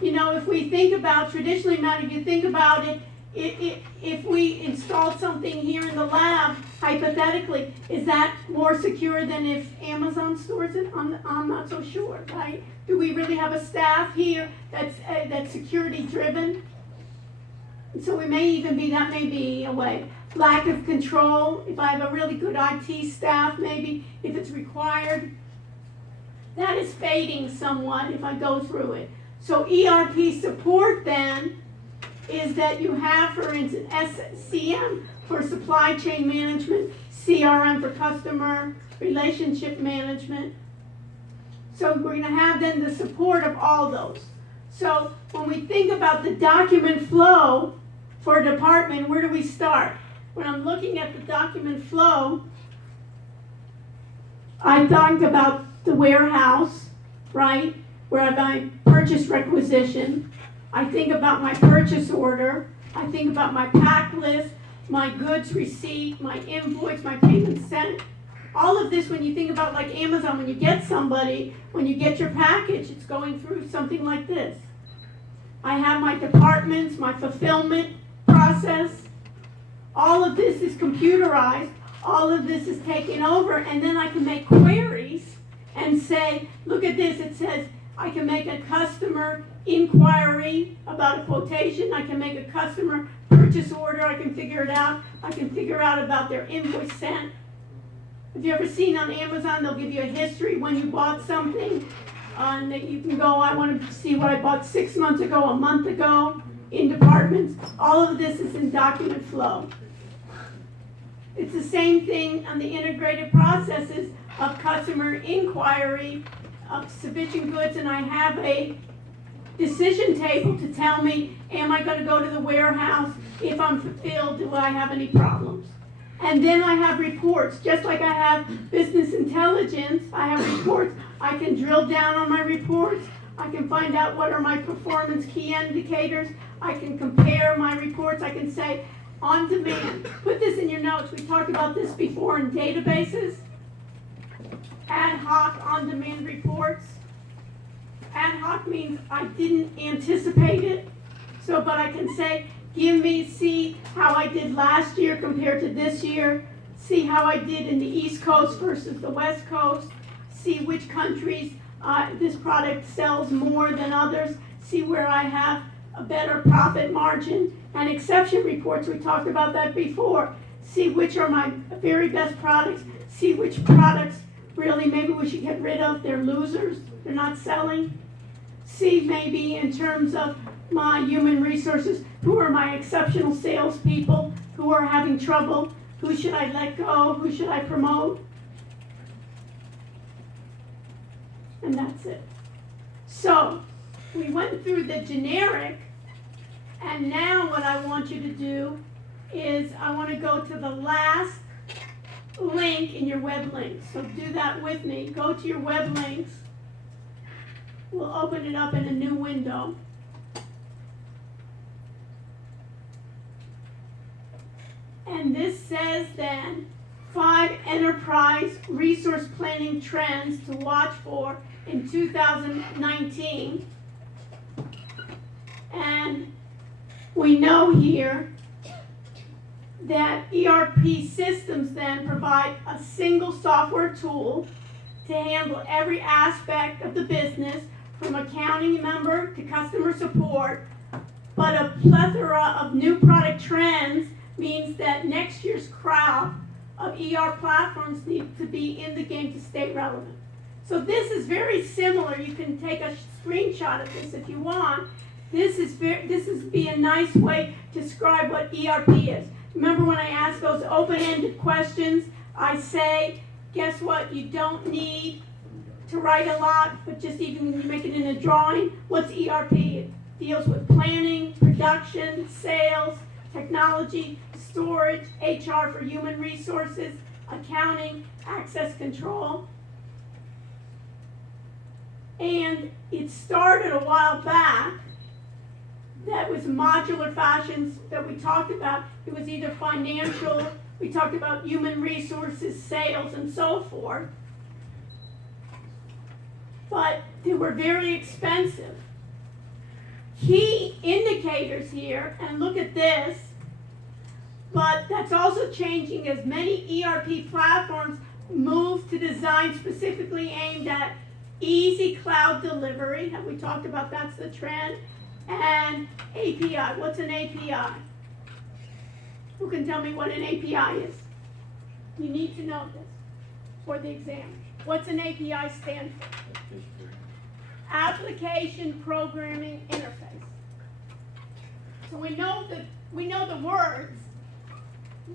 You know, if we think about traditionally, Matt, if you think about it, if we installed something here in the lab, hypothetically, is that more secure than if Amazon stores it? I'm not so sure, right? Do we really have a staff here that's security driven? So we may even be, that may be a way. Lack of control, if I have a really good IT staff, maybe, if it's required. That is fading somewhat if I go through it. So ERP support then is that you have, for instance, SCM for supply chain management, CRM for customer relationship management. So we're going to have then the support of all those. So when we think about the document flow for a department, where do we start? When I'm looking at the document flow, I think about the warehouse, right, where I have my purchase requisition. I think about my purchase order. I think about my pack list, my goods receipt, my invoice, my payment sent. All of this, when you think about like Amazon, when you get your package, it's going through something like this. I have my departments, my fulfillment process. All of this is computerized. All of this is taken over, and then I can make queries and say, look at this, it says I can make a customer inquiry about a quotation, I can make a customer purchase order, I can figure it out, I can figure out about their invoice sent. Have you ever seen on Amazon, they'll give you a history when you bought something, and that you can go, I want to see what I bought 6 months ago, a month ago, in departments. All of this is in document flow. It's the same thing on the integrated processes of customer inquiry of sufficient goods, and I have a decision table to tell me, am I going to go to the warehouse? If I'm fulfilled, do I have any problems? And then I have reports, just like I have business intelligence, I have reports. I can drill down on my reports. I can find out what are my performance key indicators. I can compare my reports. I can say, on demand. Put this in your notes. We talked about this before in databases. Ad hoc on-demand reports. Ad hoc means I didn't anticipate it. So, but I can say, see how I did last year compared to this year. See how I did in the East Coast versus the West Coast. See which countries this product sells more than others. See where I have a better profit margin. And exception reports, we talked about that before. See which are my very best products. See which products really maybe we should get rid of. They're losers. They're not selling. See maybe in terms of my human resources, who are my exceptional salespeople, who are having trouble, who should I let go, who should I promote. And that's it. So we went through the generic. And now what I want you to do is I want to go to the last link in your web links. So do that with me. Go to your web links. We'll open it up in a new window. And this says then 5 enterprise resource planning trends to watch for in 2019. And we know here that ERP systems then provide a single software tool to handle every aspect of the business, from accounting member to customer support. But a plethora of new product trends means that next year's crop of ER platforms need to be in the game to stay relevant. So this is very similar. You can take a screenshot of this if you want. This is be a nice way to describe what ERP is. Remember when I ask those open-ended questions, I say, guess what? You don't need to write a lot, but just even when you make it in a drawing, what's ERP? It deals with planning, production, sales, technology, storage, HR for human resources, accounting, access control. And it started a while back. That was modular fashions that we talked about. It was either financial, we talked about human resources, sales, and so forth. But they were very expensive. Key indicators here, and look at this, but that's also changing as many ERP platforms move to design specifically aimed at easy cloud delivery. Have we talked about that's the trend? And API. What's an API? Who can tell me what an API is? You need to know this for the exam. What's an API stand for? Application Programming Interface. So we know the words.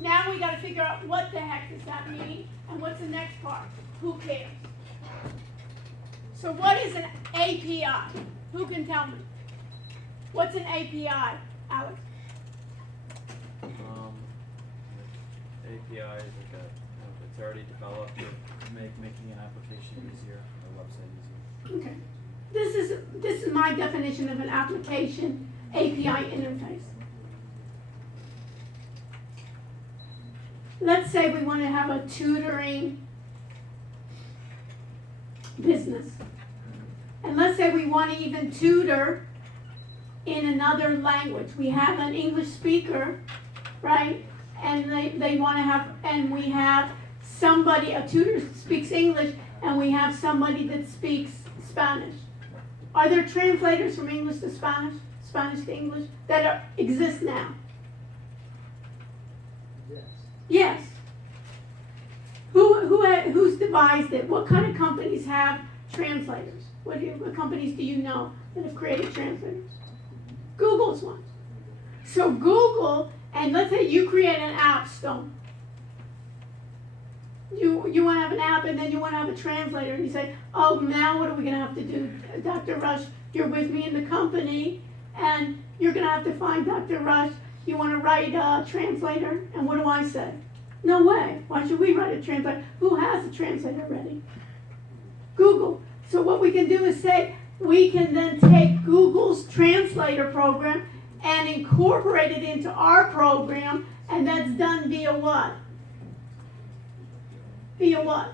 Now we got to figure out what the heck does that mean, and what's the next part? Who cares? So what is an API? Who can tell me? What's an API, Alex? API is like it's already developed to making an application easier, a website easier. Okay. This is my definition of an application API interface. Let's say we want to have a tutoring business. And let's say we want to even tutor in another language. We have an English speaker, right? And they want to have, and we have somebody, a tutor speaks English, and we have somebody that speaks Spanish. Are there translators from English to Spanish, Spanish to English, that exist now? Yes. Yes. Who's devised it? What kind of companies have translators? What companies do you know that have created translators? Google's one. So Google, and let's say you create an app, Stone. You want to have an app, and then you want to have a translator, and you say, oh, now what are we going to have to do? Dr. Rush, you're with me in the company, and you're going to have to find Dr. Rush. You want to write a translator, and what do I say? No way. Why should we write a translator? Who has a translator ready? Google. So what we can do is say, we can then take Google's translator program and incorporate it into our program, and that's done via what? Via what?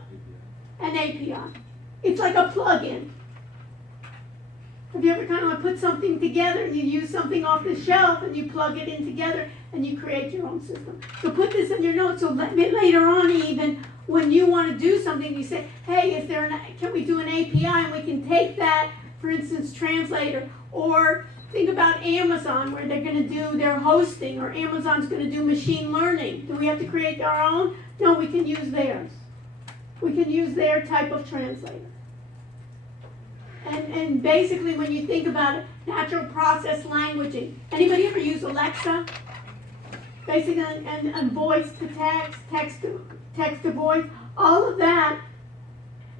An API. It's like a plug-in. Have you ever kind of like put something together and you use something off the shelf and you plug it in together and you create your own system? So put this in your notes so later on even when you want to do something you say, hey, can we do an API and we can take that, for instance, translator, or think about Amazon where they're going to do their hosting, or Amazon's going to do machine learning. Do we have to create our own? No, we can use theirs. We can use their type of translator. And basically when you think about it, natural process languaging. Anybody ever use Alexa? Basically, and voice to text, text to voice, all of that.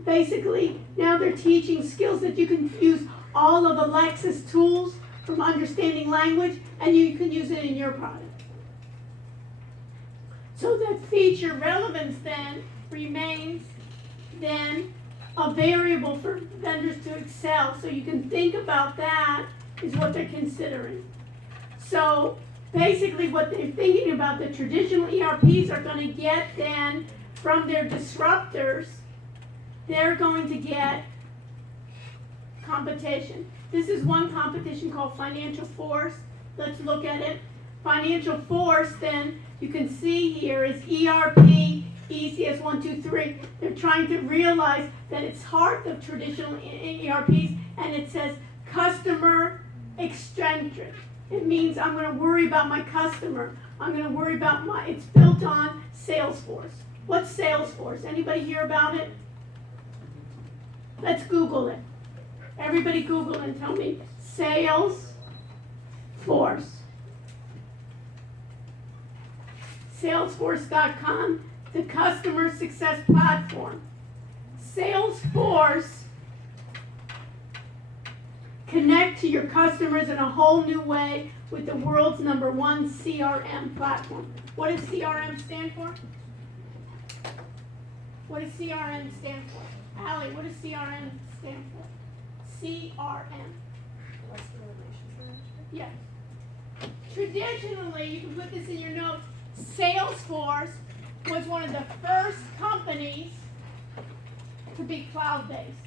Basically, now they're teaching skills that you can use all of Alexa's tools from understanding language, and you can use it in your product. So that feature relevance then remains then a variable for vendors to excel. So you can think about that is what they're considering. So basically what they're thinking about, the traditional ERPs are going to get then from their disruptors, they're going to get competition. This is one competition called Financial Force. Let's look at it. Financial Force then, you can see here is ERP, ECS 1, 2, 3. They're trying to realize that it's hard of traditional ERPs, and it says customer eccentric. It means I'm going to worry about my customer. I'm going to worry about it's built on Salesforce. What's Salesforce? Anybody hear about it? Let's Google it. Everybody Google it and tell me Salesforce. Salesforce.com, the customer success platform. Salesforce connect to your customers in a whole new way with the world's #1 CRM platform. What does CRM stand for? What does CRM stand for? Allie, what does CRM stand for? CRM. Customer relationship. Yes. Traditionally, you can put this in your notes, Salesforce was one of the first companies to be cloud-based.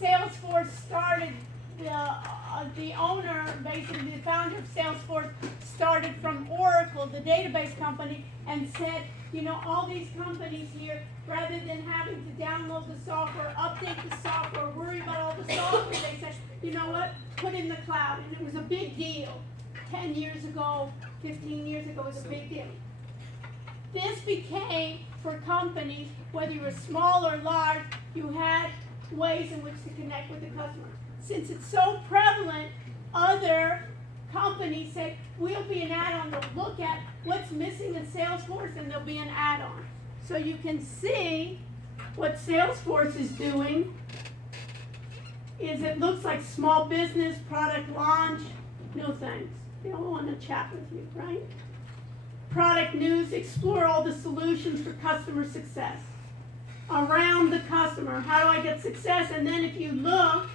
Salesforce started, the owner, basically the founder of Salesforce, started from Oracle, the database company, and said, you know, all these companies here, rather than having to download the software, update the software, worry about all the software, they said, you know what, put in the cloud. And it was a big deal. 10 years ago, 15 years ago, it was a big deal. This became, for companies, whether you were small or large, you had ways in which to connect with the customer. Since it's so prevalent, other companies say, we'll be an add-on. They'll look at what's missing in Salesforce and there'll be an add-on. So you can see what Salesforce is doing is it looks like small business, product launch, no thanks. They don't want to chat with you, right? Product news, explore all the solutions for customer success. Around the customer, how do I get success? And then if you look,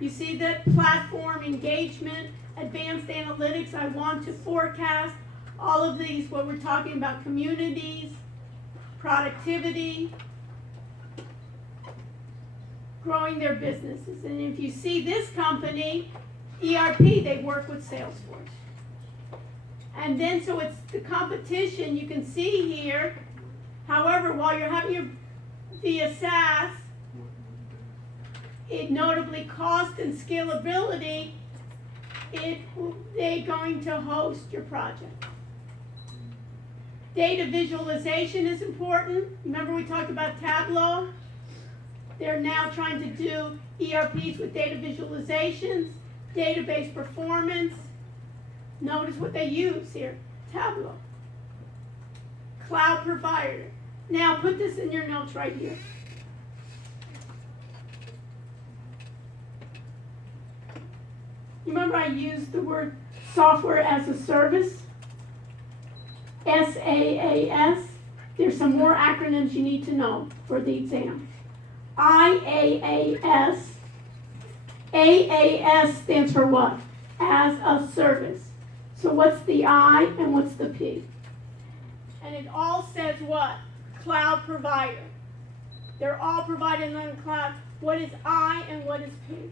you see that platform engagement, advanced analytics, I want to forecast, all of these, what we're talking about, communities, productivity, growing their businesses. And if you see this company, ERP, they work with Salesforce. And then, so it's the competition you can see here. However, while you're having your via SaaS, it notably cost and scalability, they're going to host your project. Data visualization is important. Remember we talked about Tableau? They're now trying to do ERPs with data visualizations, database performance. Notice what they use here, Tableau. Cloud provider. Now put this in your notes right here. You remember I used the word software as a service? SaaS. There's some more acronyms you need to know for the exam. IaaS. AAS stands for what? As a service. So what's the I and what's the P? And it all says what? Cloud provider. They're all provided on the cloud. What is I and what is P?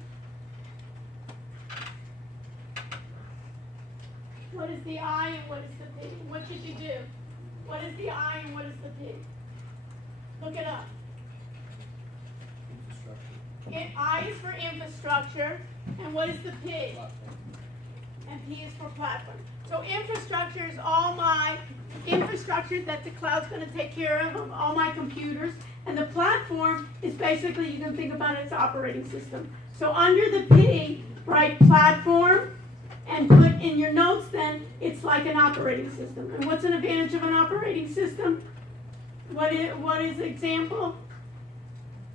What is the I and what is the P? What should you do? What is the I and what is the P? Look it up. I is for infrastructure, and what is the P? Platform. And P is for platform. So infrastructure is all my infrastructure that the cloud's going to take care of all my computers. And the platform is basically, you can think about it as operating system. So under the P, write platform, and put in your notes then, it's like an operating system. And what's an advantage of an operating system? What is example?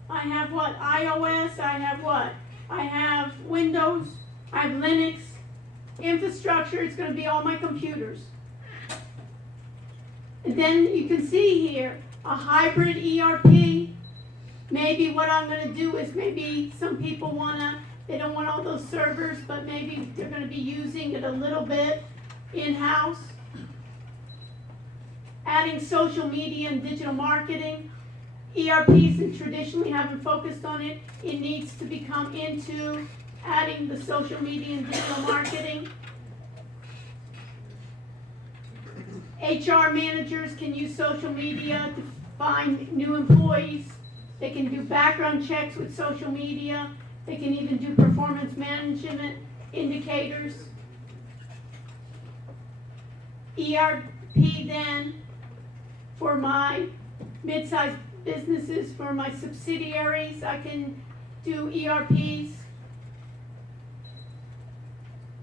I have what? iOS, I have what? I have Windows, I have Linux. Infrastructure, it's going to be all my computers. And then you can see here, a hybrid ERP. Maybe what I'm going to do is maybe some people they don't want all those servers, but maybe they're going to be using it a little bit in-house. Adding social media and digital marketing. ERPs and traditionally haven't focused on it. It needs to become into adding the social media and digital marketing. HR managers can use social media to find new employees. They can do background checks with social media. They can even do performance management indicators. ERP then, for my mid-sized businesses for my subsidiaries. I can do ERPs.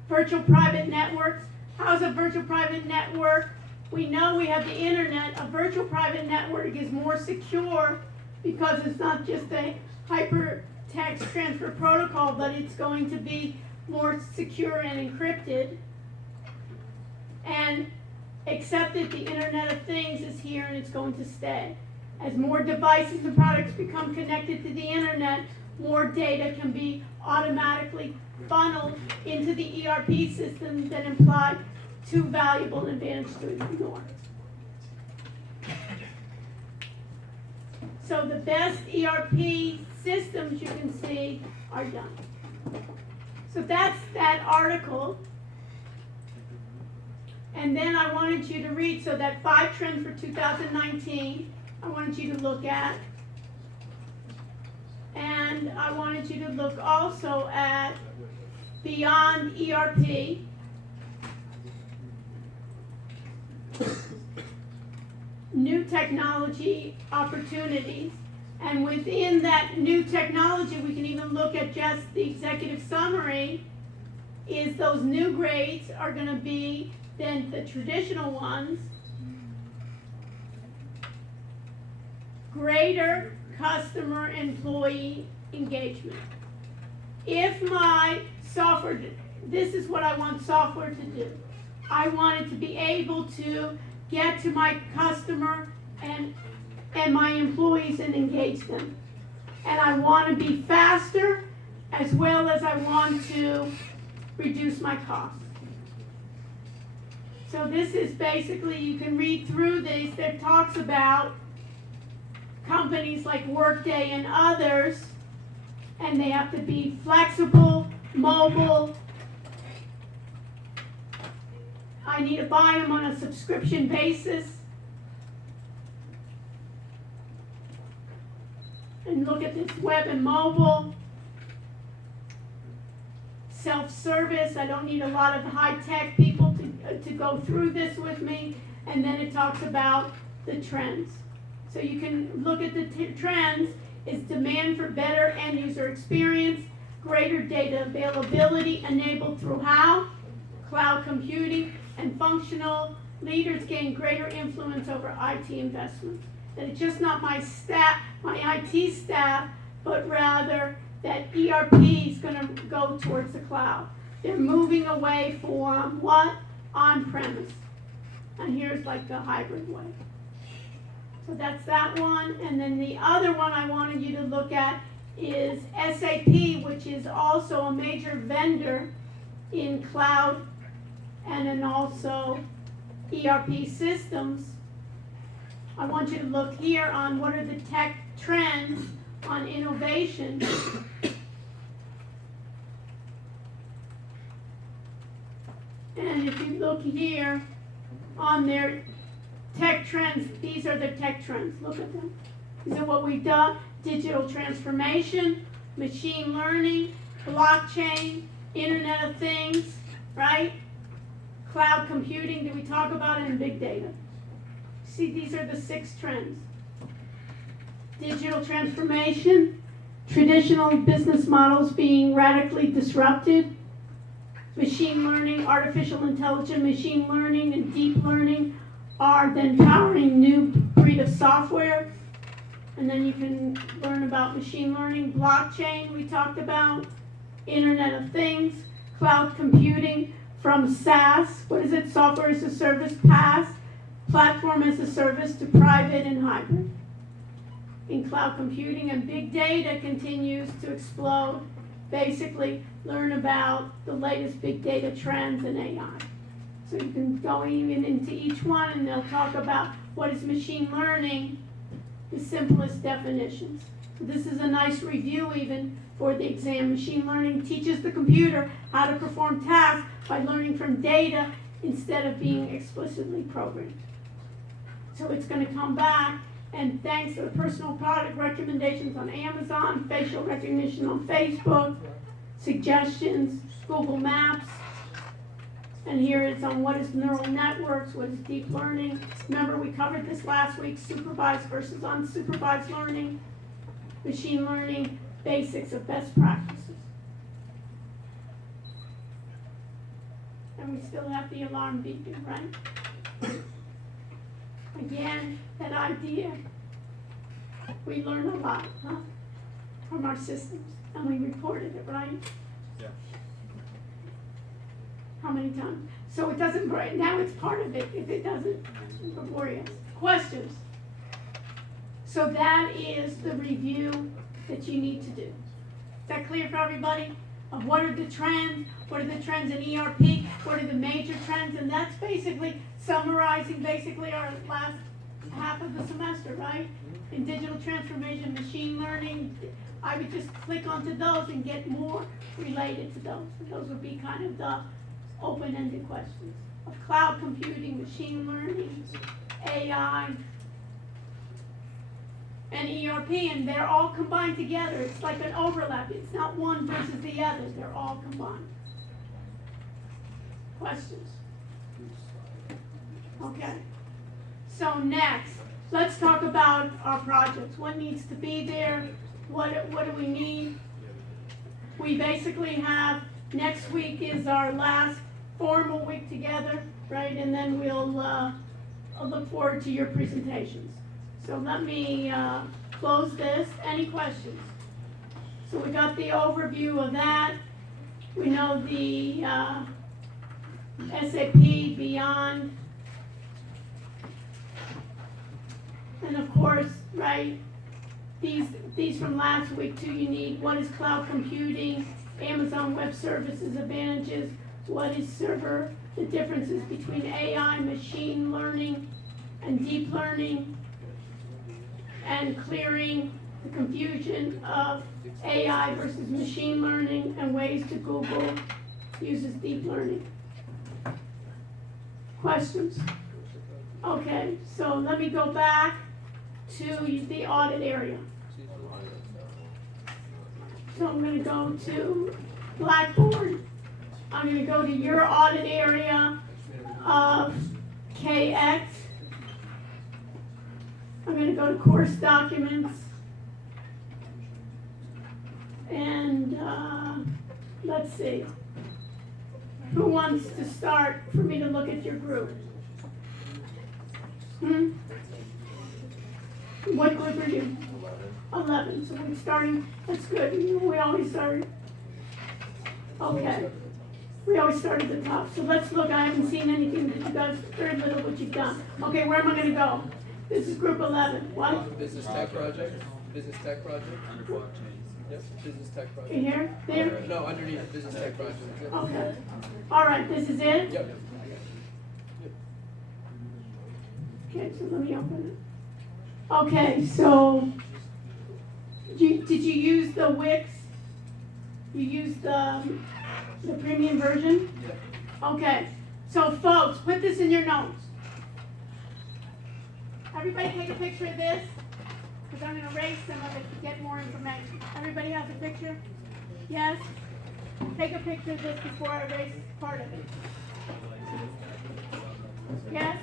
Virtual private networks. How's a virtual private network? We know we have the internet. A virtual private network is more secure because it's not just a hypertext transfer protocol, but it's going to be more secure and encrypted. And except that the Internet of Things is here and it's going to stay. As more devices and products become connected to the internet, more data can be automatically funneled into the ERP system that imply too valuable an advantage to ignore. So the best ERP systems you can see are done. So that's that article. And then I wanted you to read, so that 5 trends for 2019, I wanted you to look at. And I wanted you to look also at beyond ERP. New technology opportunities. And within that new technology, we can even look at just the executive summary, is those new grades are going to be then the traditional ones. Greater customer employee engagement. If my software, this is what I want software to do. I want it to be able to get to my customer and my employees and engage them. And I want to be faster as well as I want to reduce my costs. So this is basically, you can read through this, that talks about companies like Workday and others, and they have to be flexible, mobile. I need to buy them on a subscription basis. And look at this, web and mobile. Self-service, I don't need a lot of high-tech people to go through this with me. And then it talks about the trends. So you can look at the trends. Is demand for better end-user experience, greater data availability enabled through how? Cloud computing, and functional leaders gain greater influence over IT investments. That it's just not my staff, my IT staff, but rather that ERP is going to go towards the cloud. They're moving away from what? On-premise. And here's like the hybrid way. So that's that one. And then the other one I wanted you to look at is SAP, which is also a major vendor in cloud and then also ERP systems. I want you to look here on what are the tech trends on innovation. And if you look here on their tech trends, these are the tech trends. Look at them. These are what we've done. Digital transformation, machine learning, blockchain, Internet of Things, right? Cloud computing, did we talk about it, and big data. See, these are the 6 trends. Digital transformation, traditional business models being radically disrupted, machine learning, artificial intelligence, machine learning, and deep learning are then powering new breed of software. And then you can learn about machine learning, blockchain we talked about, Internet of Things, cloud computing from SaaS, what is it, software as a service, PaaS, platform as a service to private and hybrid. In cloud computing, and big data continues to explode. Basically, learn about the latest big data trends in AI. So you can go even into each one and they'll talk about what is machine learning, the simplest definitions. So this is a nice review even for the exam. Machine learning teaches the computer how to perform tasks by learning from data instead of being explicitly programmed. So it's going to come back, and thanks to the personal product recommendations on Amazon, facial recognition on Facebook, suggestions, Google Maps, And here it's on what is neural networks, what is deep learning. Remember, we covered this last week, supervised versus unsupervised learning, machine learning, basics of best practices. And we still have the alarm beeping, right? Again, that idea, we learn a lot, huh? From our systems, and we reported it, right? Yeah. How many times? So it doesn't break, now it's part of it, if it doesn't, laborious. Questions? So that is the review that you need to do. Is that clear for everybody? Of what are the trends, what are the trends in ERP, what are the major trends, and that's basically summarizing basically our last half of the semester, right? In digital transformation, machine learning, I would just click onto those and get more related to those. Those would be kind of the open-ended questions of cloud computing, machine learning, AI, and ERP, and they're all combined together. It's like an overlap. It's not one versus the other. They're all combined. Questions? Okay. So next, let's talk about our projects. What needs to be there? What do we need? We basically have, next week is our last formal week together, right? And then we'll look forward to your presentations. So let me close this. Any questions? So we got the overview of that. We know the SAP Beyond. And of course, right, these from last week too, you need what is cloud computing, Amazon Web Services advantages, what is server, the differences between AI, machine learning, and deep learning, and clearing the confusion of AI versus machine learning, and ways to Google uses deep learning. Questions? Okay, so let me go back to the audit area. So I'm going to go to Blackboard. I'm going to go to your audit area of KX. I'm going to go to course documents. And let's see. Who wants to start for me to look at your group? What group are you? 11. So we're starting, that's good. We always start. Okay. We always start at the top. So let's look. I haven't seen anything that you guys, very little what you've done. Okay, where am I going to go? This is group 11. What? Business tech project. Business tech project. Under blockchain. Yep. Business tech project. In here? There? No, underneath business tech project. Yep. Okay. All right, this is it? Yep. Okay, so let me open it. Okay, so did you use the Wix? You used the premium version? Yep. Okay, so folks, put this in your notes. Everybody take a picture of this, because I'm going to erase some of it to get more information. Everybody has a picture? Yes? Take a picture of this before I erase part of it. Yes?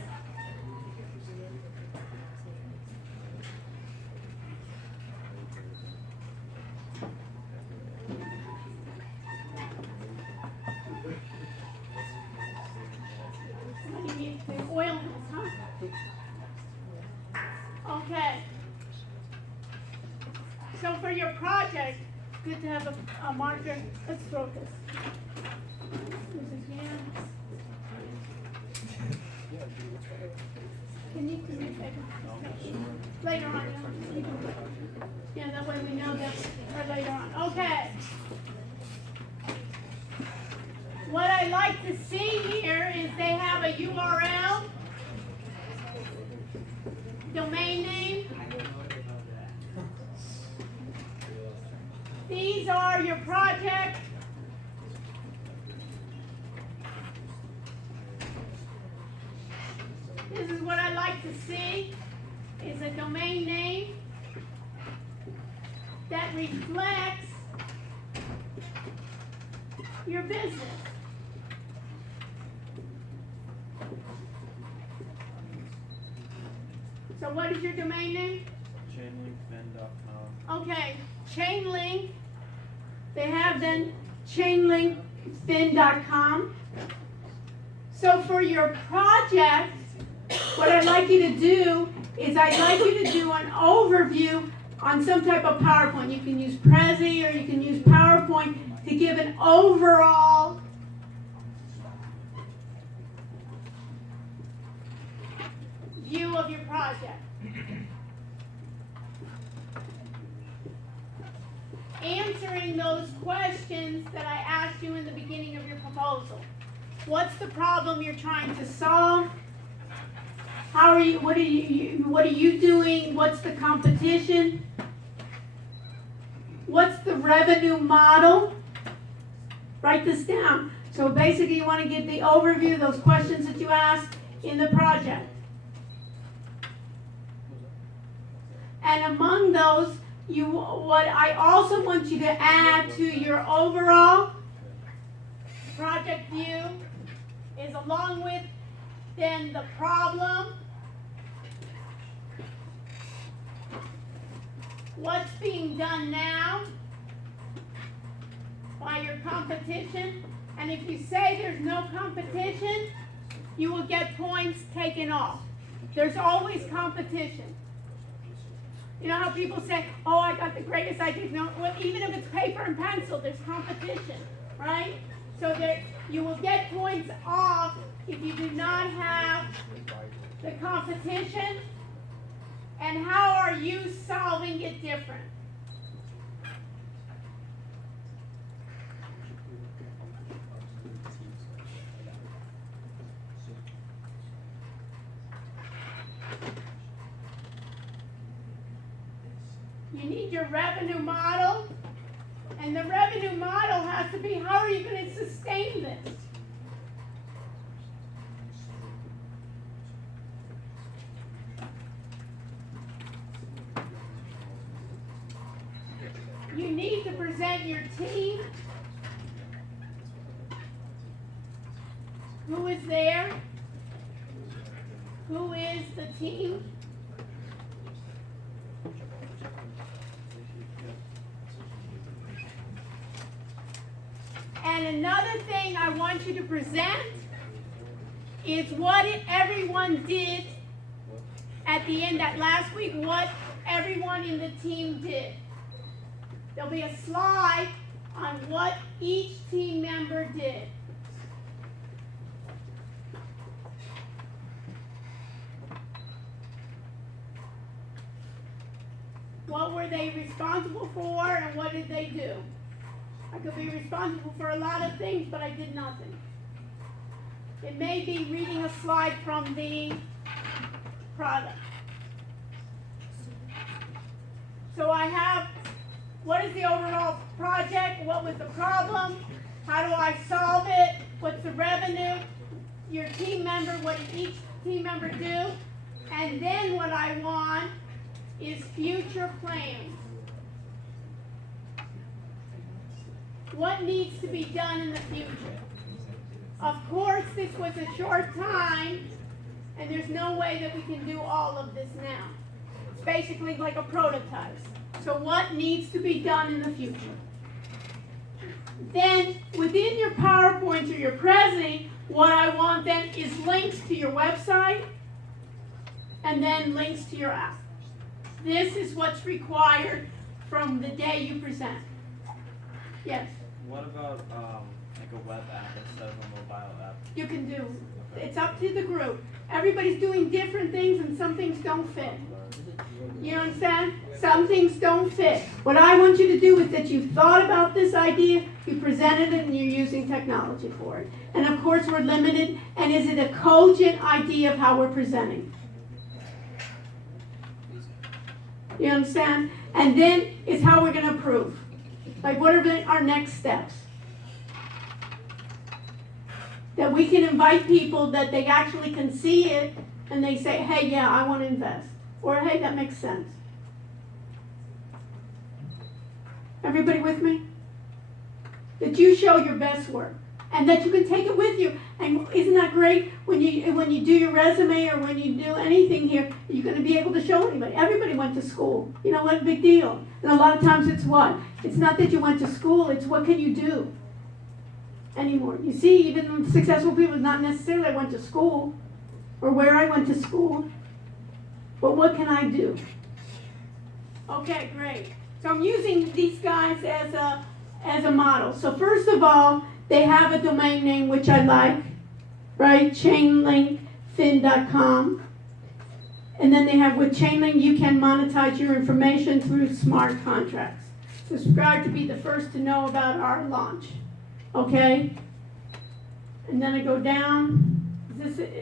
Somebody needs to oil this, huh? Okay. So for your project, good to have a marker. Let's focus. This is here. Can you take a later on? Yeah, that way we know that for later on. Okay. What I like to see here is they have a URL, domain name. These are your project. This is what I like to see, is a domain name that reflects your business. So what is your domain name? Chainlinkfin.com. Okay, Chainlink, they have then chainlinkfin.com. So for your project, what I'd like you to do is I'd like you to do an overview on some type of PowerPoint. You can use Prezi or you can use PowerPoint to give an overall view of your project. Answering those questions that I asked you in the beginning of your proposal. What's the problem you're trying to solve? How are you, what are you doing? What's the competition? What's the revenue model? Write this down. So basically you want to get the overview, those questions that you asked in the project. And among those, what I also want you to add to your overall project view is, along with then the problem, what's being done now by your competition. And if you say there's no competition, you will get points taken off. There's always competition. You know how people say, oh, I got the greatest idea. No, well, even if it's paper and pencil, there's competition, right? So that you will get points off if you do not have the competition. And how are you solving it different? You need your revenue model, and the revenue model has to be, how are you going to sustain this? You need to present your team. Who is there? Who is the team? And another thing I want you to present is what everyone did at the end, that last week, what everyone in the team did. There'll be a slide on what each team member did. What were they responsible for, and what did they do? I could be responsible for a lot of things, but I did nothing. It may be reading a slide from the product. So I have, what is the overall project? What was the problem? How do I solve it? What's the revenue? Your team member, what did each team member do? And then what I want is future plans. What needs to be done in the future? Of course, this was a short time, and there's no way that we can do all of this now. It's basically like a prototype. So what needs to be done in the future? Then, within your PowerPoint or your Prezi, what I want then is links to your website, and then links to your app. This is what's required from the day you present. Yes? What about like a web app instead of a mobile app? You can do. It's up to the group. Everybody's doing different things, and some things don't fit. You understand? Some things don't fit. What I want you to do is that you've thought about this idea, you presented it, and you're using technology for it. And of course, we're limited. And is it a cogent idea of how we're presenting? You understand? And then it's how we're going to approve. Like, what are our next steps? That we can invite people that they actually can see it and they say, hey, yeah, I want to invest. Or, hey, that makes sense. Everybody with me? That you show your best work. and that you can take it with you. And isn't that great when you do your resume or when you do anything here, you're going to be able to show anybody. Everybody went to school. You know what? Big deal. And a lot of times it's what? It's not that you went to school. It's what can you do anymore. You see, even successful people, not necessarily I went to school or where I went to school, but what can I do? Okay, great. So I'm using these guys as a model. So first of all, they have a domain name which I like, right? Chainlinkfin.com. And then they have with Chainlink you can monetize your information through smart contracts. Subscribe to be the first to know about our launch. Okay? And then I go down.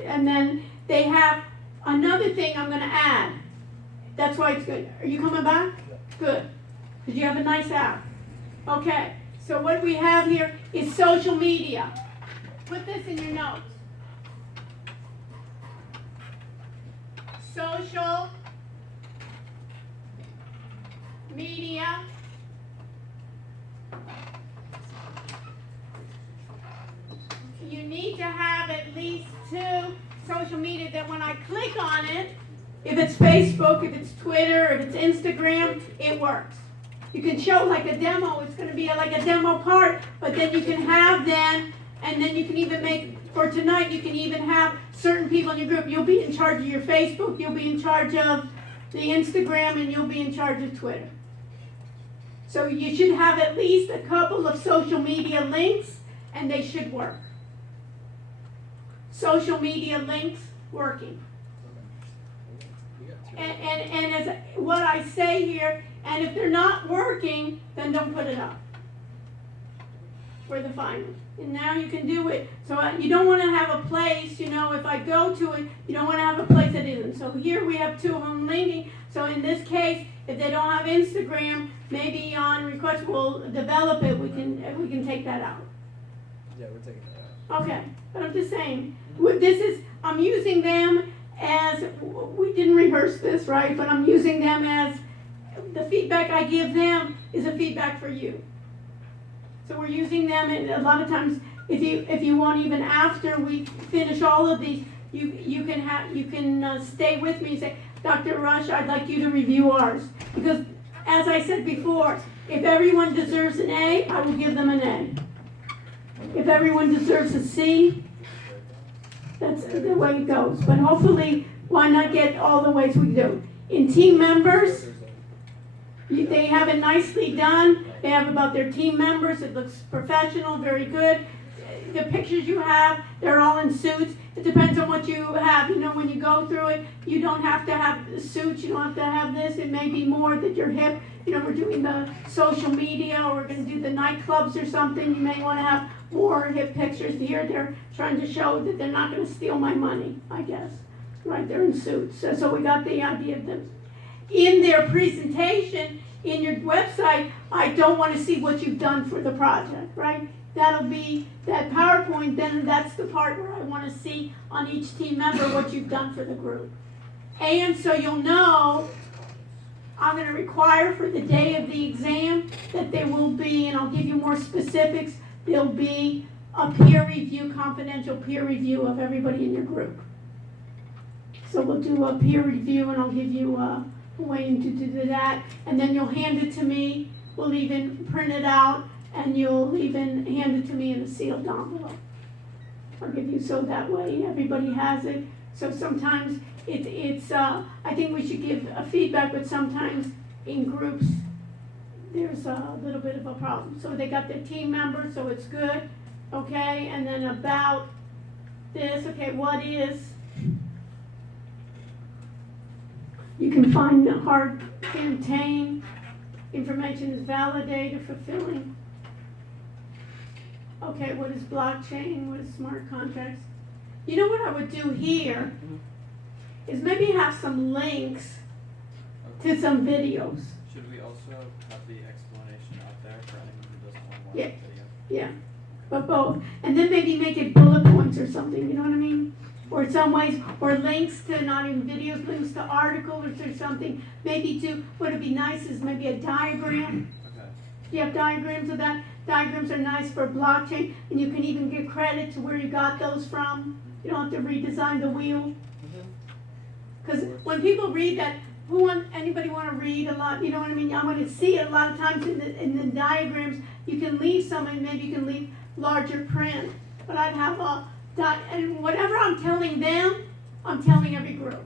And then they have another thing I'm going to add. That's why it's good. Are you coming back? Good. Because you have a nice app. Okay. So what we have here is social media. Put this in your notes. Social media. You need to have at least 2 social media that when I click on it, if it's Facebook, if it's Twitter, if it's Instagram, it works. You can show like a demo, it's going to be like a demo part, but then you can have them, and then you can even make, for tonight, you can even have certain people in your group. You'll be in charge of your Facebook, you'll be in charge of the Instagram, and you'll be in charge of Twitter. So you should have at least a couple of social media links, and they should work. Social media links working. And as what I say here, and if they're not working, then don't put it up for the final. And now you can do it. So you don't want to have a place, if I go to it, you don't want to have a place that isn't. So here we have 2 of them linking. So in this case, if they don't have Instagram, maybe on request we'll develop it. We can take that out. Yeah, we're taking that out. Okay, but I'm just saying, I'm using them as, we didn't rehearse this, right? But I'm using them as, the feedback I give them is a feedback for you. So we're using them, and a lot of times, if you want, even after we finish all of these, you can stay with me and say, Dr. Rush, I'd like you to review ours. Because, as I said before, if everyone deserves an A, I will give them an A. If everyone deserves a C, that's the way it goes. But hopefully, why not get all the ways we do? In team members, they have it nicely done. They have about their team members. It looks professional, very good. The pictures you have, they're all in suits. It depends on what you have. When you go through it, you don't have to have suits. You don't have to have this. It may be more that you're hip. We're doing the social media, or we're going to do the nightclubs or something. You may want to have more hip pictures here. They're trying to show that they're not going to steal my money, I guess. Right, they're in suits. So we got the idea of them. In their presentation, in your website, I don't want to see what you've done for the project, right? That'll be that PowerPoint, then that's the part where I want to see on each team member what you've done for the group. And so you'll know, I'm going to require for the day of the exam that there will be, and I'll give you more specifics, there'll be a peer review, confidential peer review of everybody in your group. So we'll do a peer review, and I'll give you a way to do that, and then you'll hand it to me. We'll even print it out, and you'll even hand it to me in a sealed envelope. I'll give you, so that way everybody has it. So sometimes it's I think we should give a feedback, but sometimes in groups there's a little bit of a problem. So they got their team members, so it's good, okay? And then about this, okay, what is? You can find the hard to contain. Information is validated, fulfilling. Okay, what is blockchain? What is smart contracts? You know what I would do here is maybe have some links to some videos. Should we also have the explanation out there for anyone who doesn't want to watch Yeah. the video? Yeah, but both. And then maybe make it bullet points or something, you know what I mean? Or some ways, or links to, not even videos, links to articles or something. Maybe to, what would be nice is maybe a diagram. Okay. Do you have diagrams of that? diagrams are nice for blockchain, and you can even give credit to where you got those from. You don't have to redesign the wheel. Because when people read that, anybody want to read a lot, you know what I mean? I want to see it a lot of times in the diagrams, you can leave some, and maybe you can leave larger print. But I'd have and whatever I'm telling them, I'm telling every group.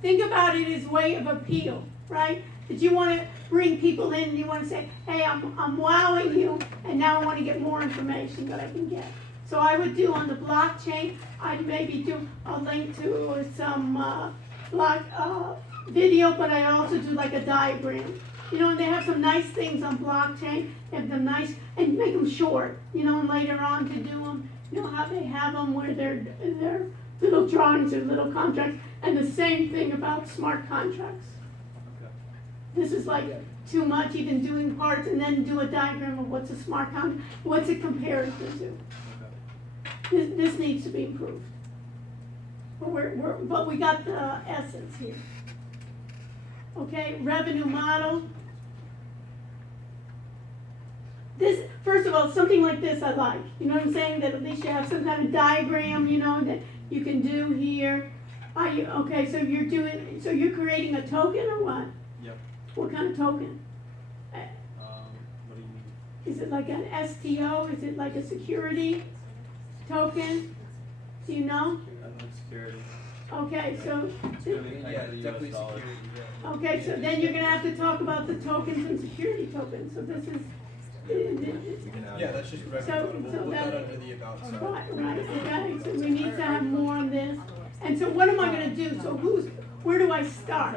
Think about it as way of appeal, right? That you want to bring people in and you want to say, hey, I'm wowing you, and now I want to get more information that I can get. So I would do on the blockchain, I'd maybe do a link to some video, but I also do like a diagram. You know, and they have some nice things on blockchain. They have them nice, and make them short, you know, and later on to do them, you know, how they have them where they're little drawings or little contracts, and the same thing about smart contracts. Okay. This is like too much, even doing parts, and then do a diagram of what's a smart contract, what's it compared to. Okay. This needs to be improved. But we got the essence here. Okay, revenue model. This, first of all, something like this I like. You know what I'm saying? That at least you have some kind of diagram, you know, that you can do here. Okay, so you're creating a token or what? Yep. What kind of token? What do you mean? Is it like an STO? Is it like a security token? Do you know? Like security. Okay, so, It's gonna be pegged Yeah, to the US definitely dollar. security, yeah. okay, so then you're gonna have to talk about the tokens and security tokens. So this is, We can add. Yeah, that's just revenue. So- We'll so put that that- under the about section. right, okay, so we need to have more on this. And so what am I gonna do? So where do I start?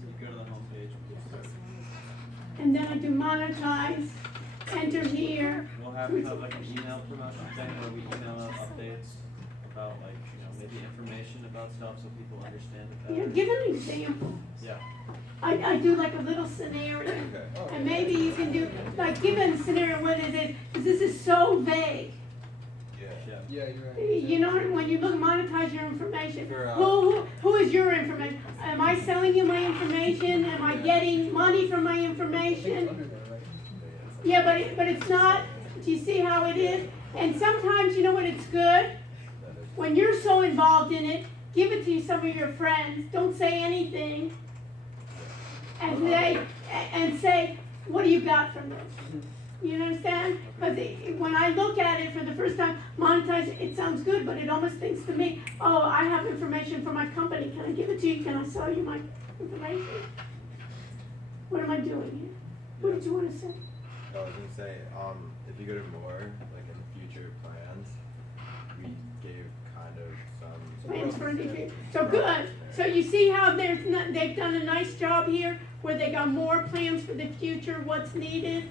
You go to the homepage. And then I do monetize, enter here. We'll have like an email promotion thing where we email out updates about like, you know, maybe information about stuff so people understand it Yeah, better. give an example. Yeah. I do like a little scenario. Okay. And maybe you can do, like, give a scenario what it is, because this is so vague. Yeah. Yeah. Yeah, you're right. You know, when you look, monetize your information, Figure out- who is your information? Am I selling you my information? Am I getting money from my It's information? under there, right? Yeah, but it's not, do you see how it is? And sometimes, you know what, it's good? When you're so involved in it, give it to some of your friends, don't say anything. And say, what do you got from this? You understand? Because when I look at it for the first time, monetize, it sounds good, but it almost thinks to me, oh, I have information from my company, can I give it to you? Can I sell you my information? What am I doing here? What did you want to say? I was gonna say, if you go to more, like in future plans, we gave kind of some. Plans for the future. So good. So you see how they've done a nice job here, where they got more plans for the future, what's needed?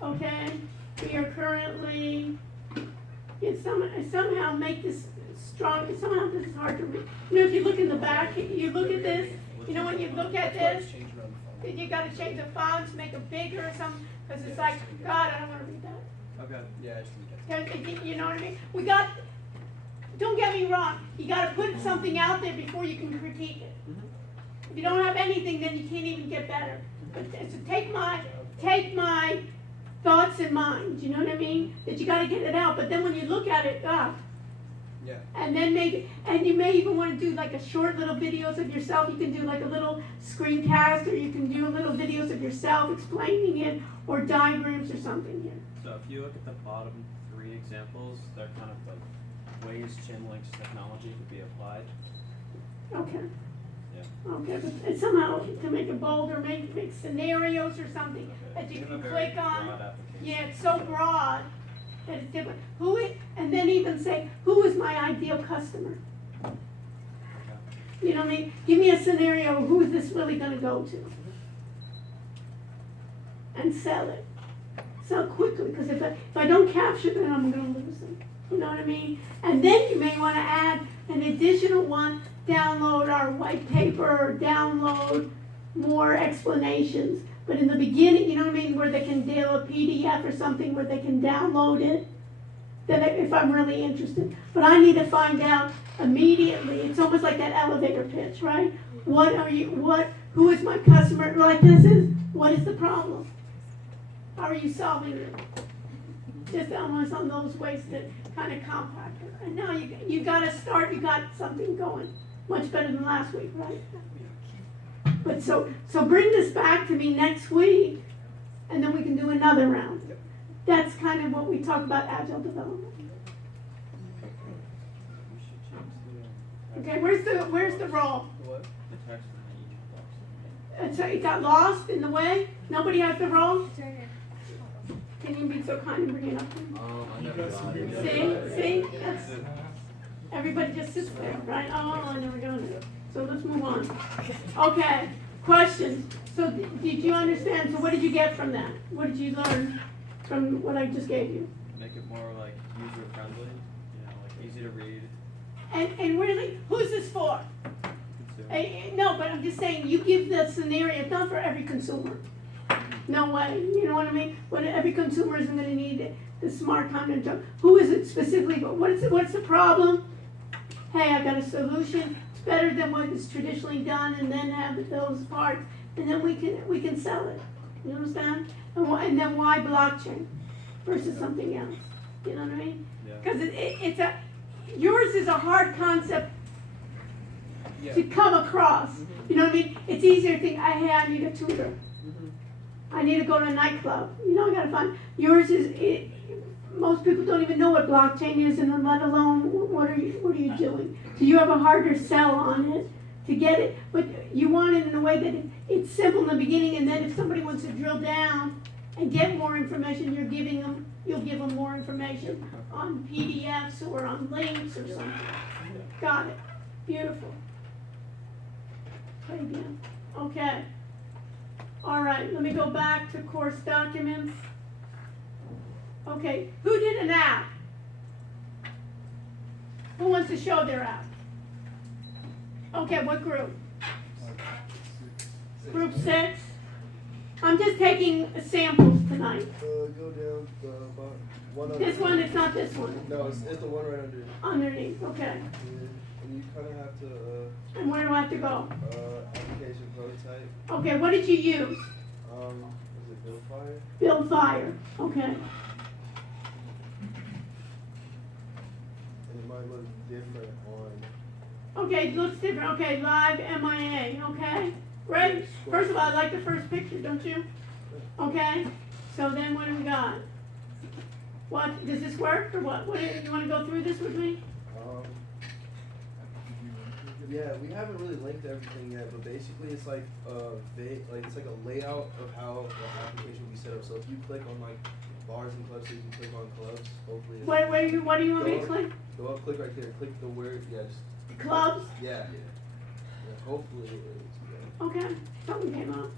Okay, we are currently, somehow make this strong, somehow this is hard to read. You know, if you look in the back, you look at this, you know, when you look at this, Change around the phone. you gotta change the fonts, make it bigger or something, because it's like, God, I don't wanna read that. Okay. Yeah, I just need that. You know what I mean? Don't get me wrong, you gotta put something out there before you can critique it. If you don't have anything, then you can't even get better. But so take my thoughts in mind, you know what I mean? That you gotta get it out, but then when you look at it, Yeah. and then you may even wanna do like a short little videos of yourself, you can do like a little screencast, or you can do little videos of yourself explaining it, or diagrams or something here. So if you look at the bottom 3 examples, they're kind of like ways Chainlink's technology could be applied. Okay. Yeah. Okay, but it's somehow to make it bolder, make scenarios or something that you Give can a very click on. broad application. Yeah, it's so broad that it's different. And then even say, who is my ideal customer? Okay. You know what I mean? Give me a scenario, who is this really gonna go to? And sell it. Sell quickly, because if I don't capture them, I'm gonna lose them. You know what I mean? And then you may wanna add an additional one, download our white paper, or download more explanations. But in the beginning, you know what I mean, where they can do a PDF or something where they can download it, then if I'm really interested. But I need to find out immediately. It's almost like that elevator pitch, right? Who is my customer? Like this is, what is the problem? How are you solving it? Just almost on those ways to kind of compact it. And now you got to start, you got something going, much better than last week, right? But so bring this back to me next week, and then we can do another round. That's kind of what we talk about agile development. We should change Okay, where's the role? what? The text in each box. So it got lost in the way? Nobody has the role? It's right here. Can you be so kind and bring it up? I never got it. See, that's, everybody just sits there, right? Oh, I never got it. So let's move on. Okay, questions. So did you understand? So what did you get from that? What did you learn from what I just gave you? Make it more like user friendly, you know, like easy to read. And really, who's this for? Consume. No, but I'm just saying, you give the scenario, it's not for every consumer. No way, you know what I mean? But every consumer isn't gonna need the smart content job. Who is it specifically, but what's the problem? Hey, I got a solution, it's better than what is traditionally done, and then have those parts, and then we can sell it. You understand? And then why blockchain versus something else? You know what I mean? Yeah. Because yours is a hard concept to come across. You know what I mean? It's easier to think, hey, I need a tutor. I need to go to a nightclub. You know, I gotta find, yours is, most people don't even know what blockchain is, and let alone what are you doing. So you have a harder sell on it to get it, but you want it in a way that it's simple in the beginning, and then if somebody wants to drill down and get more information, you'll give them more information on PDFs or on links or something. Got it. Beautiful. Play again. Okay. All right, let me go back to course documents. Okay, who did an app? Who wants to show their app? Okay, what group? Group 6? I'm just taking samples tonight. Go down the about one under. This one, it's not this one. No, it's the one right under. Underneath, okay. And you kind of have to, And where do I have to go? application prototype. Okay, what did you use? Is it Buildfire? Build Fire, okay. And it might look different on. Okay, it looks different. Okay, live MIA, okay? Great. First of all, I like the first picture, don't you? Okay, so then what do we got? What, does this work or what? You wanna go through this with me? Yeah, we haven't really linked everything yet, but basically it's like it's like a layout of how the application will be set up. So if you click on like bars and clubs, so you can click on clubs. Hopefully. What do you want me to click? Go up, click right there. Click the word. Yeah, just. Clubs? Yeah. Hopefully it is. Yeah. Okay, something came up.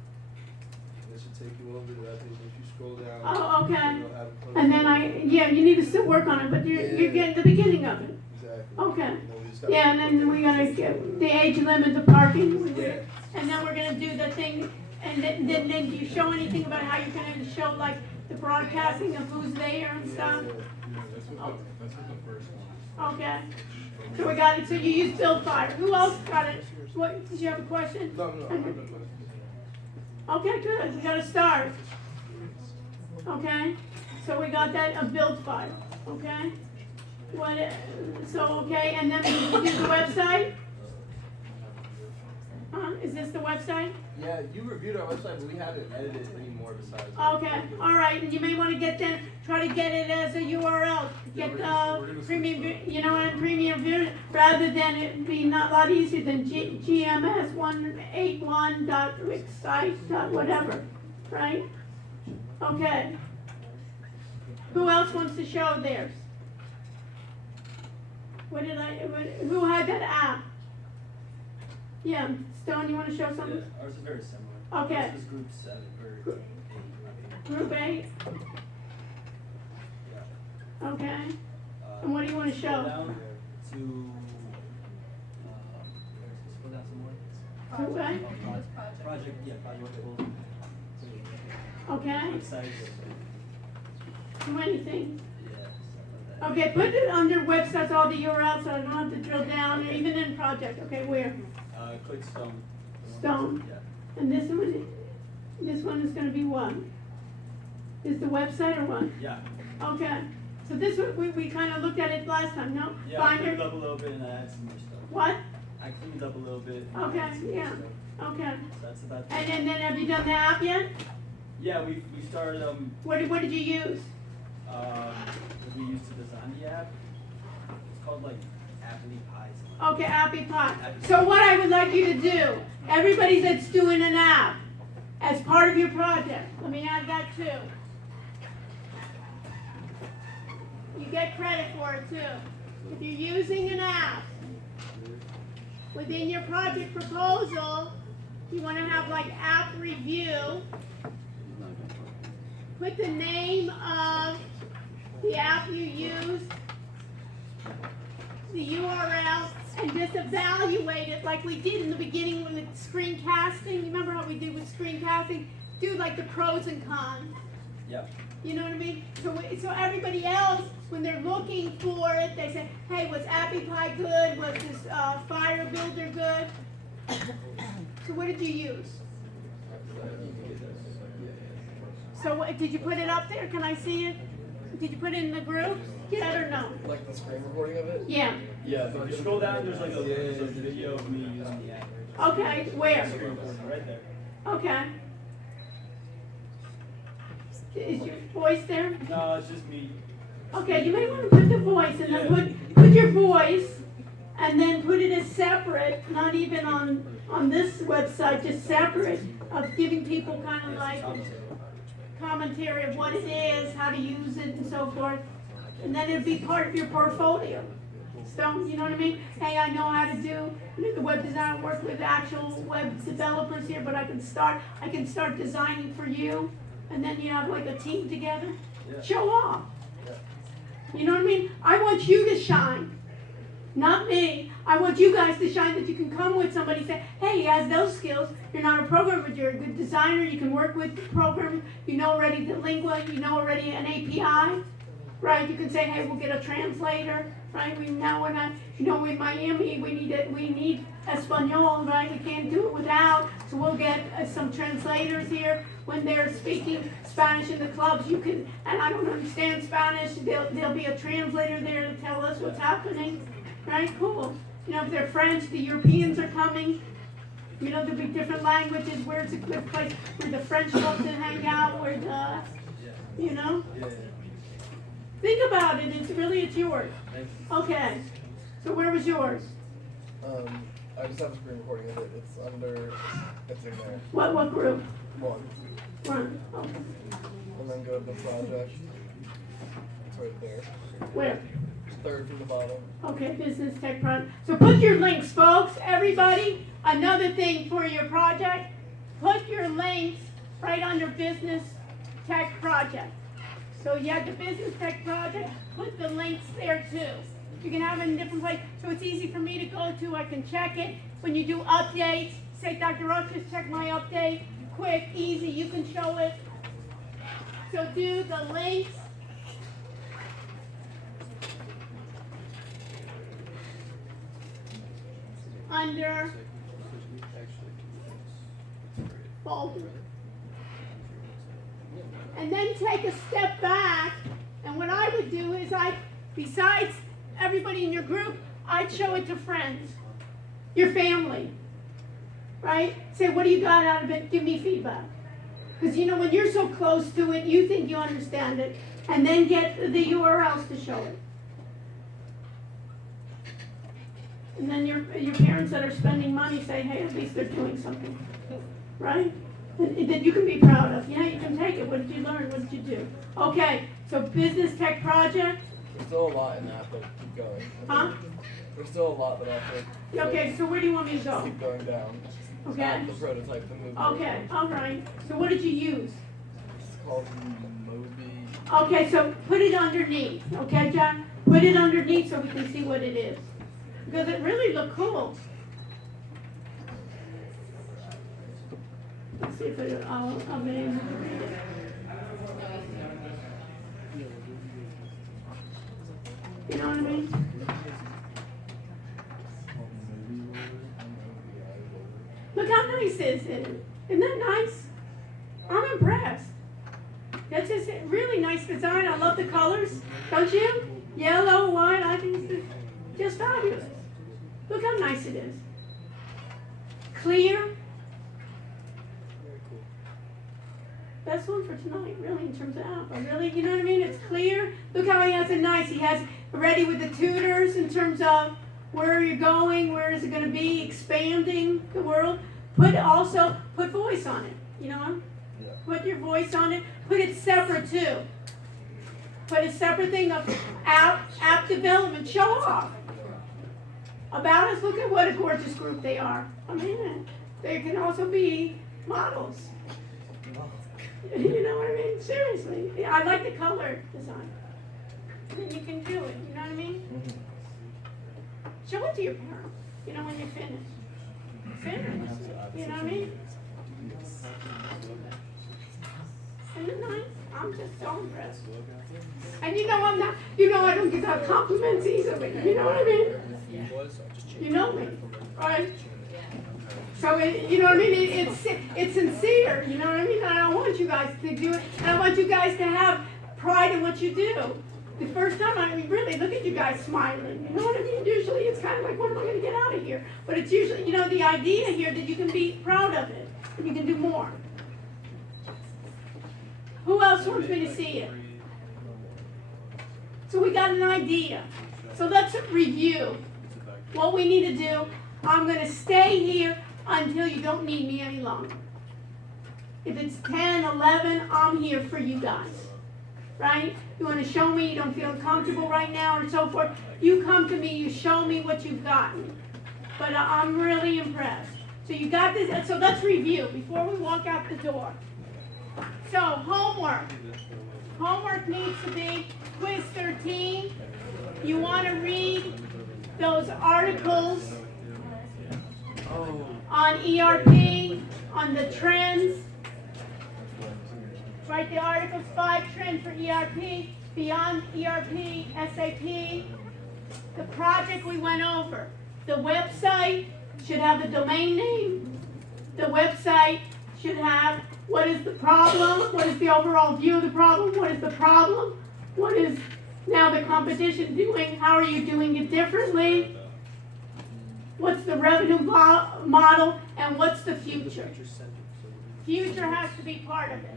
It should take you over to that page. If you scroll down. Oh, okay. You'll have a And then you need to still work on it, but you're getting the beginning of it. Exactly. Okay. And then we just gotta- Yeah, and then we're gonna get the age limit, the parking, and then we're gonna do the thing, and then do you show anything about how you're gonna show like the broadcasting of who's there and stuff? That's what the first one. Okay, so we got it, so you use Build Fire, who else got it? What, did you have a question? No, I have no question. Okay, good, we gotta start. Okay, so we got that, a Build Fire, okay? Okay, and then we do the website? Is this the website? Yeah, you reviewed our website, but we haven't edited any more besides. Okay, all right, and you may want to try to get it as a URL, get the premium, you know, and premium version, rather than it be not a lot easier than gms181.wixsite.whatever, right? Okay. Who else wants to show theirs? Who had that app? Yeah, Stone, you want to show something? Ours is very similar. Okay. Ours is group 7 or 8. Group 8? Okay. And what do you want to Scroll show? down to scroll down some more. Group A? Project goals. Okay. Websites. Do anything. Yeah, stuff like that. Okay, put it under websites, all the URLs, so I don't have to drill down, or even in project. Okay, where? Click Stone. Stone. Yeah. And this one is gonna be what? is the website or what? Yeah. Okay, so this, we kind of looked at it last time, no? Yeah, I Finder? cleaned up a little bit and I added some more stuff. What? I cleaned up a little bit. And Okay, added some more yeah. stuff. Okay, So that's about it. and then have you done the app yet? Yeah, we started What did you use? what we used to design the app. It's called like Apple Pies. Okay, Appy Pie. So what I would like you to do, everybody that's doing an app as part of your project, let me add that too. You get credit for it too. If you're using an app, within your project proposal, you want to have like app review. Put the name of the app you use, the URL, and just evaluate it like we did in the beginning with screencasting. Remember how we did with screencasting? Do like the pros and cons. Yep. You know what I mean? So everybody else, when they're looking for it, they say, hey, was Appy Pie good? Was this Fire Builder good? So what did you use? So did you put it up there? Can I see it? Did you put it in the group? Yeah or no? Like the screen recording of it? Yeah. Yeah. If you scroll down, there's like a video of me using the app. Okay, where? Screen recording right there. Okay. Is your voice there? No, it's just me. Okay, you may want to put the voice and then put your voice and then put it as separate, not even on this website, just separate, of giving people kind of like commentary of what it is, how to use it and so forth. And then it'll be part of your portfolio. So, you know what I mean? Hey, I know how to do the web design. I work with actual web developers here, but I can start designing for you. And then you have like a team together. Yeah. Show off. You know what I mean? I want you to shine, not me. I want you guys to shine, that you can come with somebody and say, hey, he has those skills. You're not a programmer, but you're a good designer. You can work with the program. You know already the lingua. You know already an API, right? You can say, hey, we'll get a translator, right? We now we're not, you know, in Miami, we need Espanol, right? We can't do it without. So we'll get some translators here when they're speaking Spanish in the clubs. You can, and I don't understand Spanish, there'll be a translator there to tell us what's happening, right? Cool. You know, if they're French, the Europeans are coming. You know, there'll be different languages, where it's a good place, where the French love to hang out, where the, you know? Yeah. Think about it, it's yours. Okay, so where was yours? I just have a screen recording of it. It's in there. What group? One. One, okay. And then go to the project. It's right there. Where? Third from the bottom. Okay, business tech project. So put your links, folks, everybody. Another thing for your project, put your links right under business tech project. So you have the business tech project, put the links there too. You can have it in different places, so it's easy for me to go to. I can check it. When you do updates, say, Dr. Rush, just check my update. Quick, easy, you can show it. So do the links. Under folder. And then take a step back, and what I would do is besides everybody in your group, I'd show it to friends, your family, right? Say, what do you got out of it? Give me feedback. Because you know, when you're so close to it, you think you understand it, and then get the URLs to show it. And then your parents that are spending money say, hey, at least they're doing something, right? That you can be proud of. Yeah, you can take it. What did you learn? What did you do? Okay, so business tech project. There's still a lot in that, but keep going. Huh? There's still a lot that I have to Okay, so where do you want me to go? keep going down. Okay. Add the prototype to move Okay, all right. So what did you use? It's called Moby. Okay, so put it underneath. Okay, John? Put it underneath so we can see what it is. Because it really looked cool. Let's see if I'll be able to read it. You know what I mean? Look how nice is it? Isn't that nice? I'm impressed. That's just nice design. I love the colors. Don't you? Yellow, white, I think it's just fabulous. Look how nice it is. Clear. Best one for tonight, really, in terms of app. I really, you know what I mean? It's clear. Look how he has it nice. He has ready with the tutors in terms of where you're going, where is it going to be, expanding the world. Put voice on it, you know? Yeah. Put your voice on it. Put it separate too. Put a separate thing of app development. Show off. About us, look at what a gorgeous group they are. I mean, they can also be models. You know what I mean? Seriously. I like the color design. And you can do it, you know what I mean? Show it to your parents, you know, when you're finished. Finish. You know what I mean? Isn't it nice? I'm just so impressed. And you know I don't give out compliments easily. You know what I mean? You know me, right? So you know what I mean? It's sincere. You know what I mean? And I want you guys to do it. And I want you guys to have pride in what you do. The first time, I mean, really, look at you guys smiling. You know what I mean? Usually it's kind of like, when am I going to get out of here? But it's usually, you know, the idea here that you can be proud of it. And you can do more. Who else wants me to see it? So we got an idea. So let's review what we need to do. I'm going to stay here until you don't need me any longer. If it's 10, 11, I'm here for you guys. Right? You want to show me you don't feel comfortable right now or so forth, you come to me, you show me what you've gotten. But I'm really impressed. So you got this, so let's review before we walk out the door. So homework. Homework needs to be quiz 13. You want to read those articles on ERP, on the trends. Write the articles, 5 trends for ERP, beyond ERP, SAP. The project we went over. The website should have the domain name. The website should have what is the problem, what is the overall view of the problem, what is the problem, what is now the competition doing, how are you doing it differently, what's the revenue model, and what's the future. Future has to be part of it.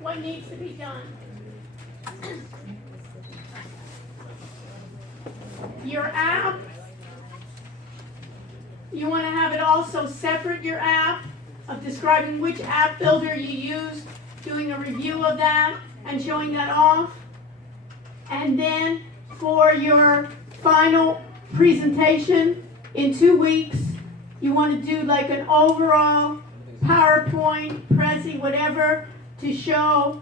What needs to be done? Your app, you want to have it also separate, your app, of describing which app builder you use, doing a review of that, and showing that off. And then for your final presentation in 2 weeks, you want to do like an overall PowerPoint, Prezi, whatever, to show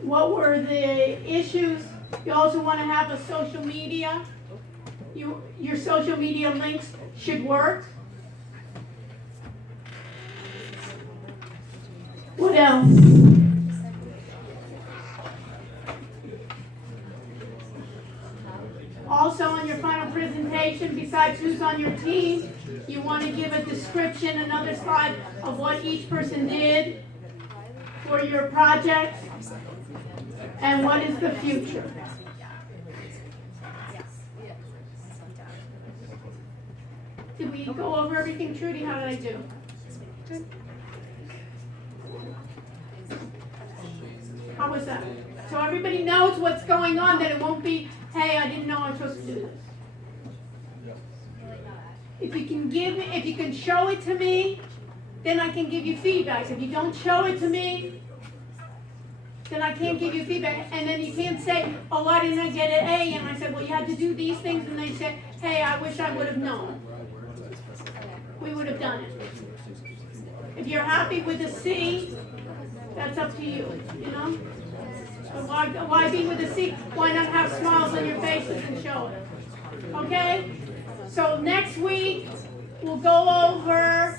what were the issues. You also want to have a social media. Your social media links should work. What else? Also on your final presentation, besides who's on your team, you want to give a description, another slide of what each person did for your project, and what is the future. Did we go over everything, Trudy? How did I do? Good. How was that? So everybody knows what's going on, that it won't be, hey, I didn't know I was supposed to do this. If you can show it to me, then I can give you feedback. If you don't show it to me, then I can't give you feedback. And then you can't say, oh, why didn't I get an A? And I said, well, you had to do these things. And they said, hey, I wish I would have known. We would have done it. If you're happy with a C, that's up to you, you know? So why be with a C? Why not have smiles on your faces and show it? Okay? So next week, we'll go over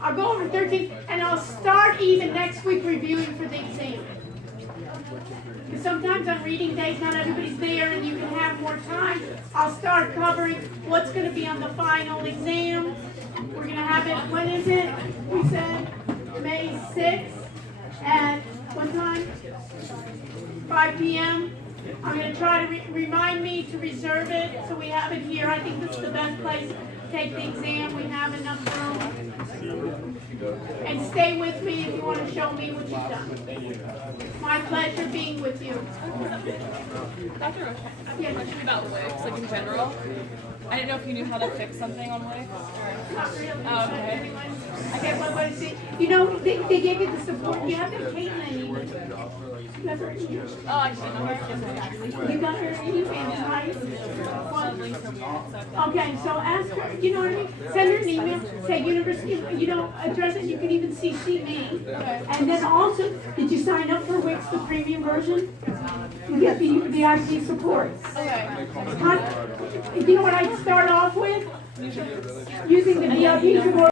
I'll go over 13, and I'll start even next week reviewing for the exam. Because sometimes on reading days, not everybody's there, and you can have more time. I'll start covering what's going to be on the final exam. We're going to have it, when is it? We said May 6th at what time? 5 p.m. I'm going to try to remind me to reserve it so we have it here. I think this is the best place to take the exam. We have enough room. And stay with me if you want to show me what you've done. My pleasure being with you. Dr. Roche, I have a question about Wix, like in general. I didn't know if you knew how to fix something on Wix. Not really. Oh, okay. Okay, what is it? You know, they gave you the support. You have the Caitlin email. You have her email. Oh, I didn't know her. You got her email, right? Some links are weird, so Okay, so ask her, you know what I mean? Send her an email, say university, you know, address it, you can even CC me. And then also, did you sign up for Wix, the premium version? You get the IT support. okay. You know what I'd start off with? Using the VIP support.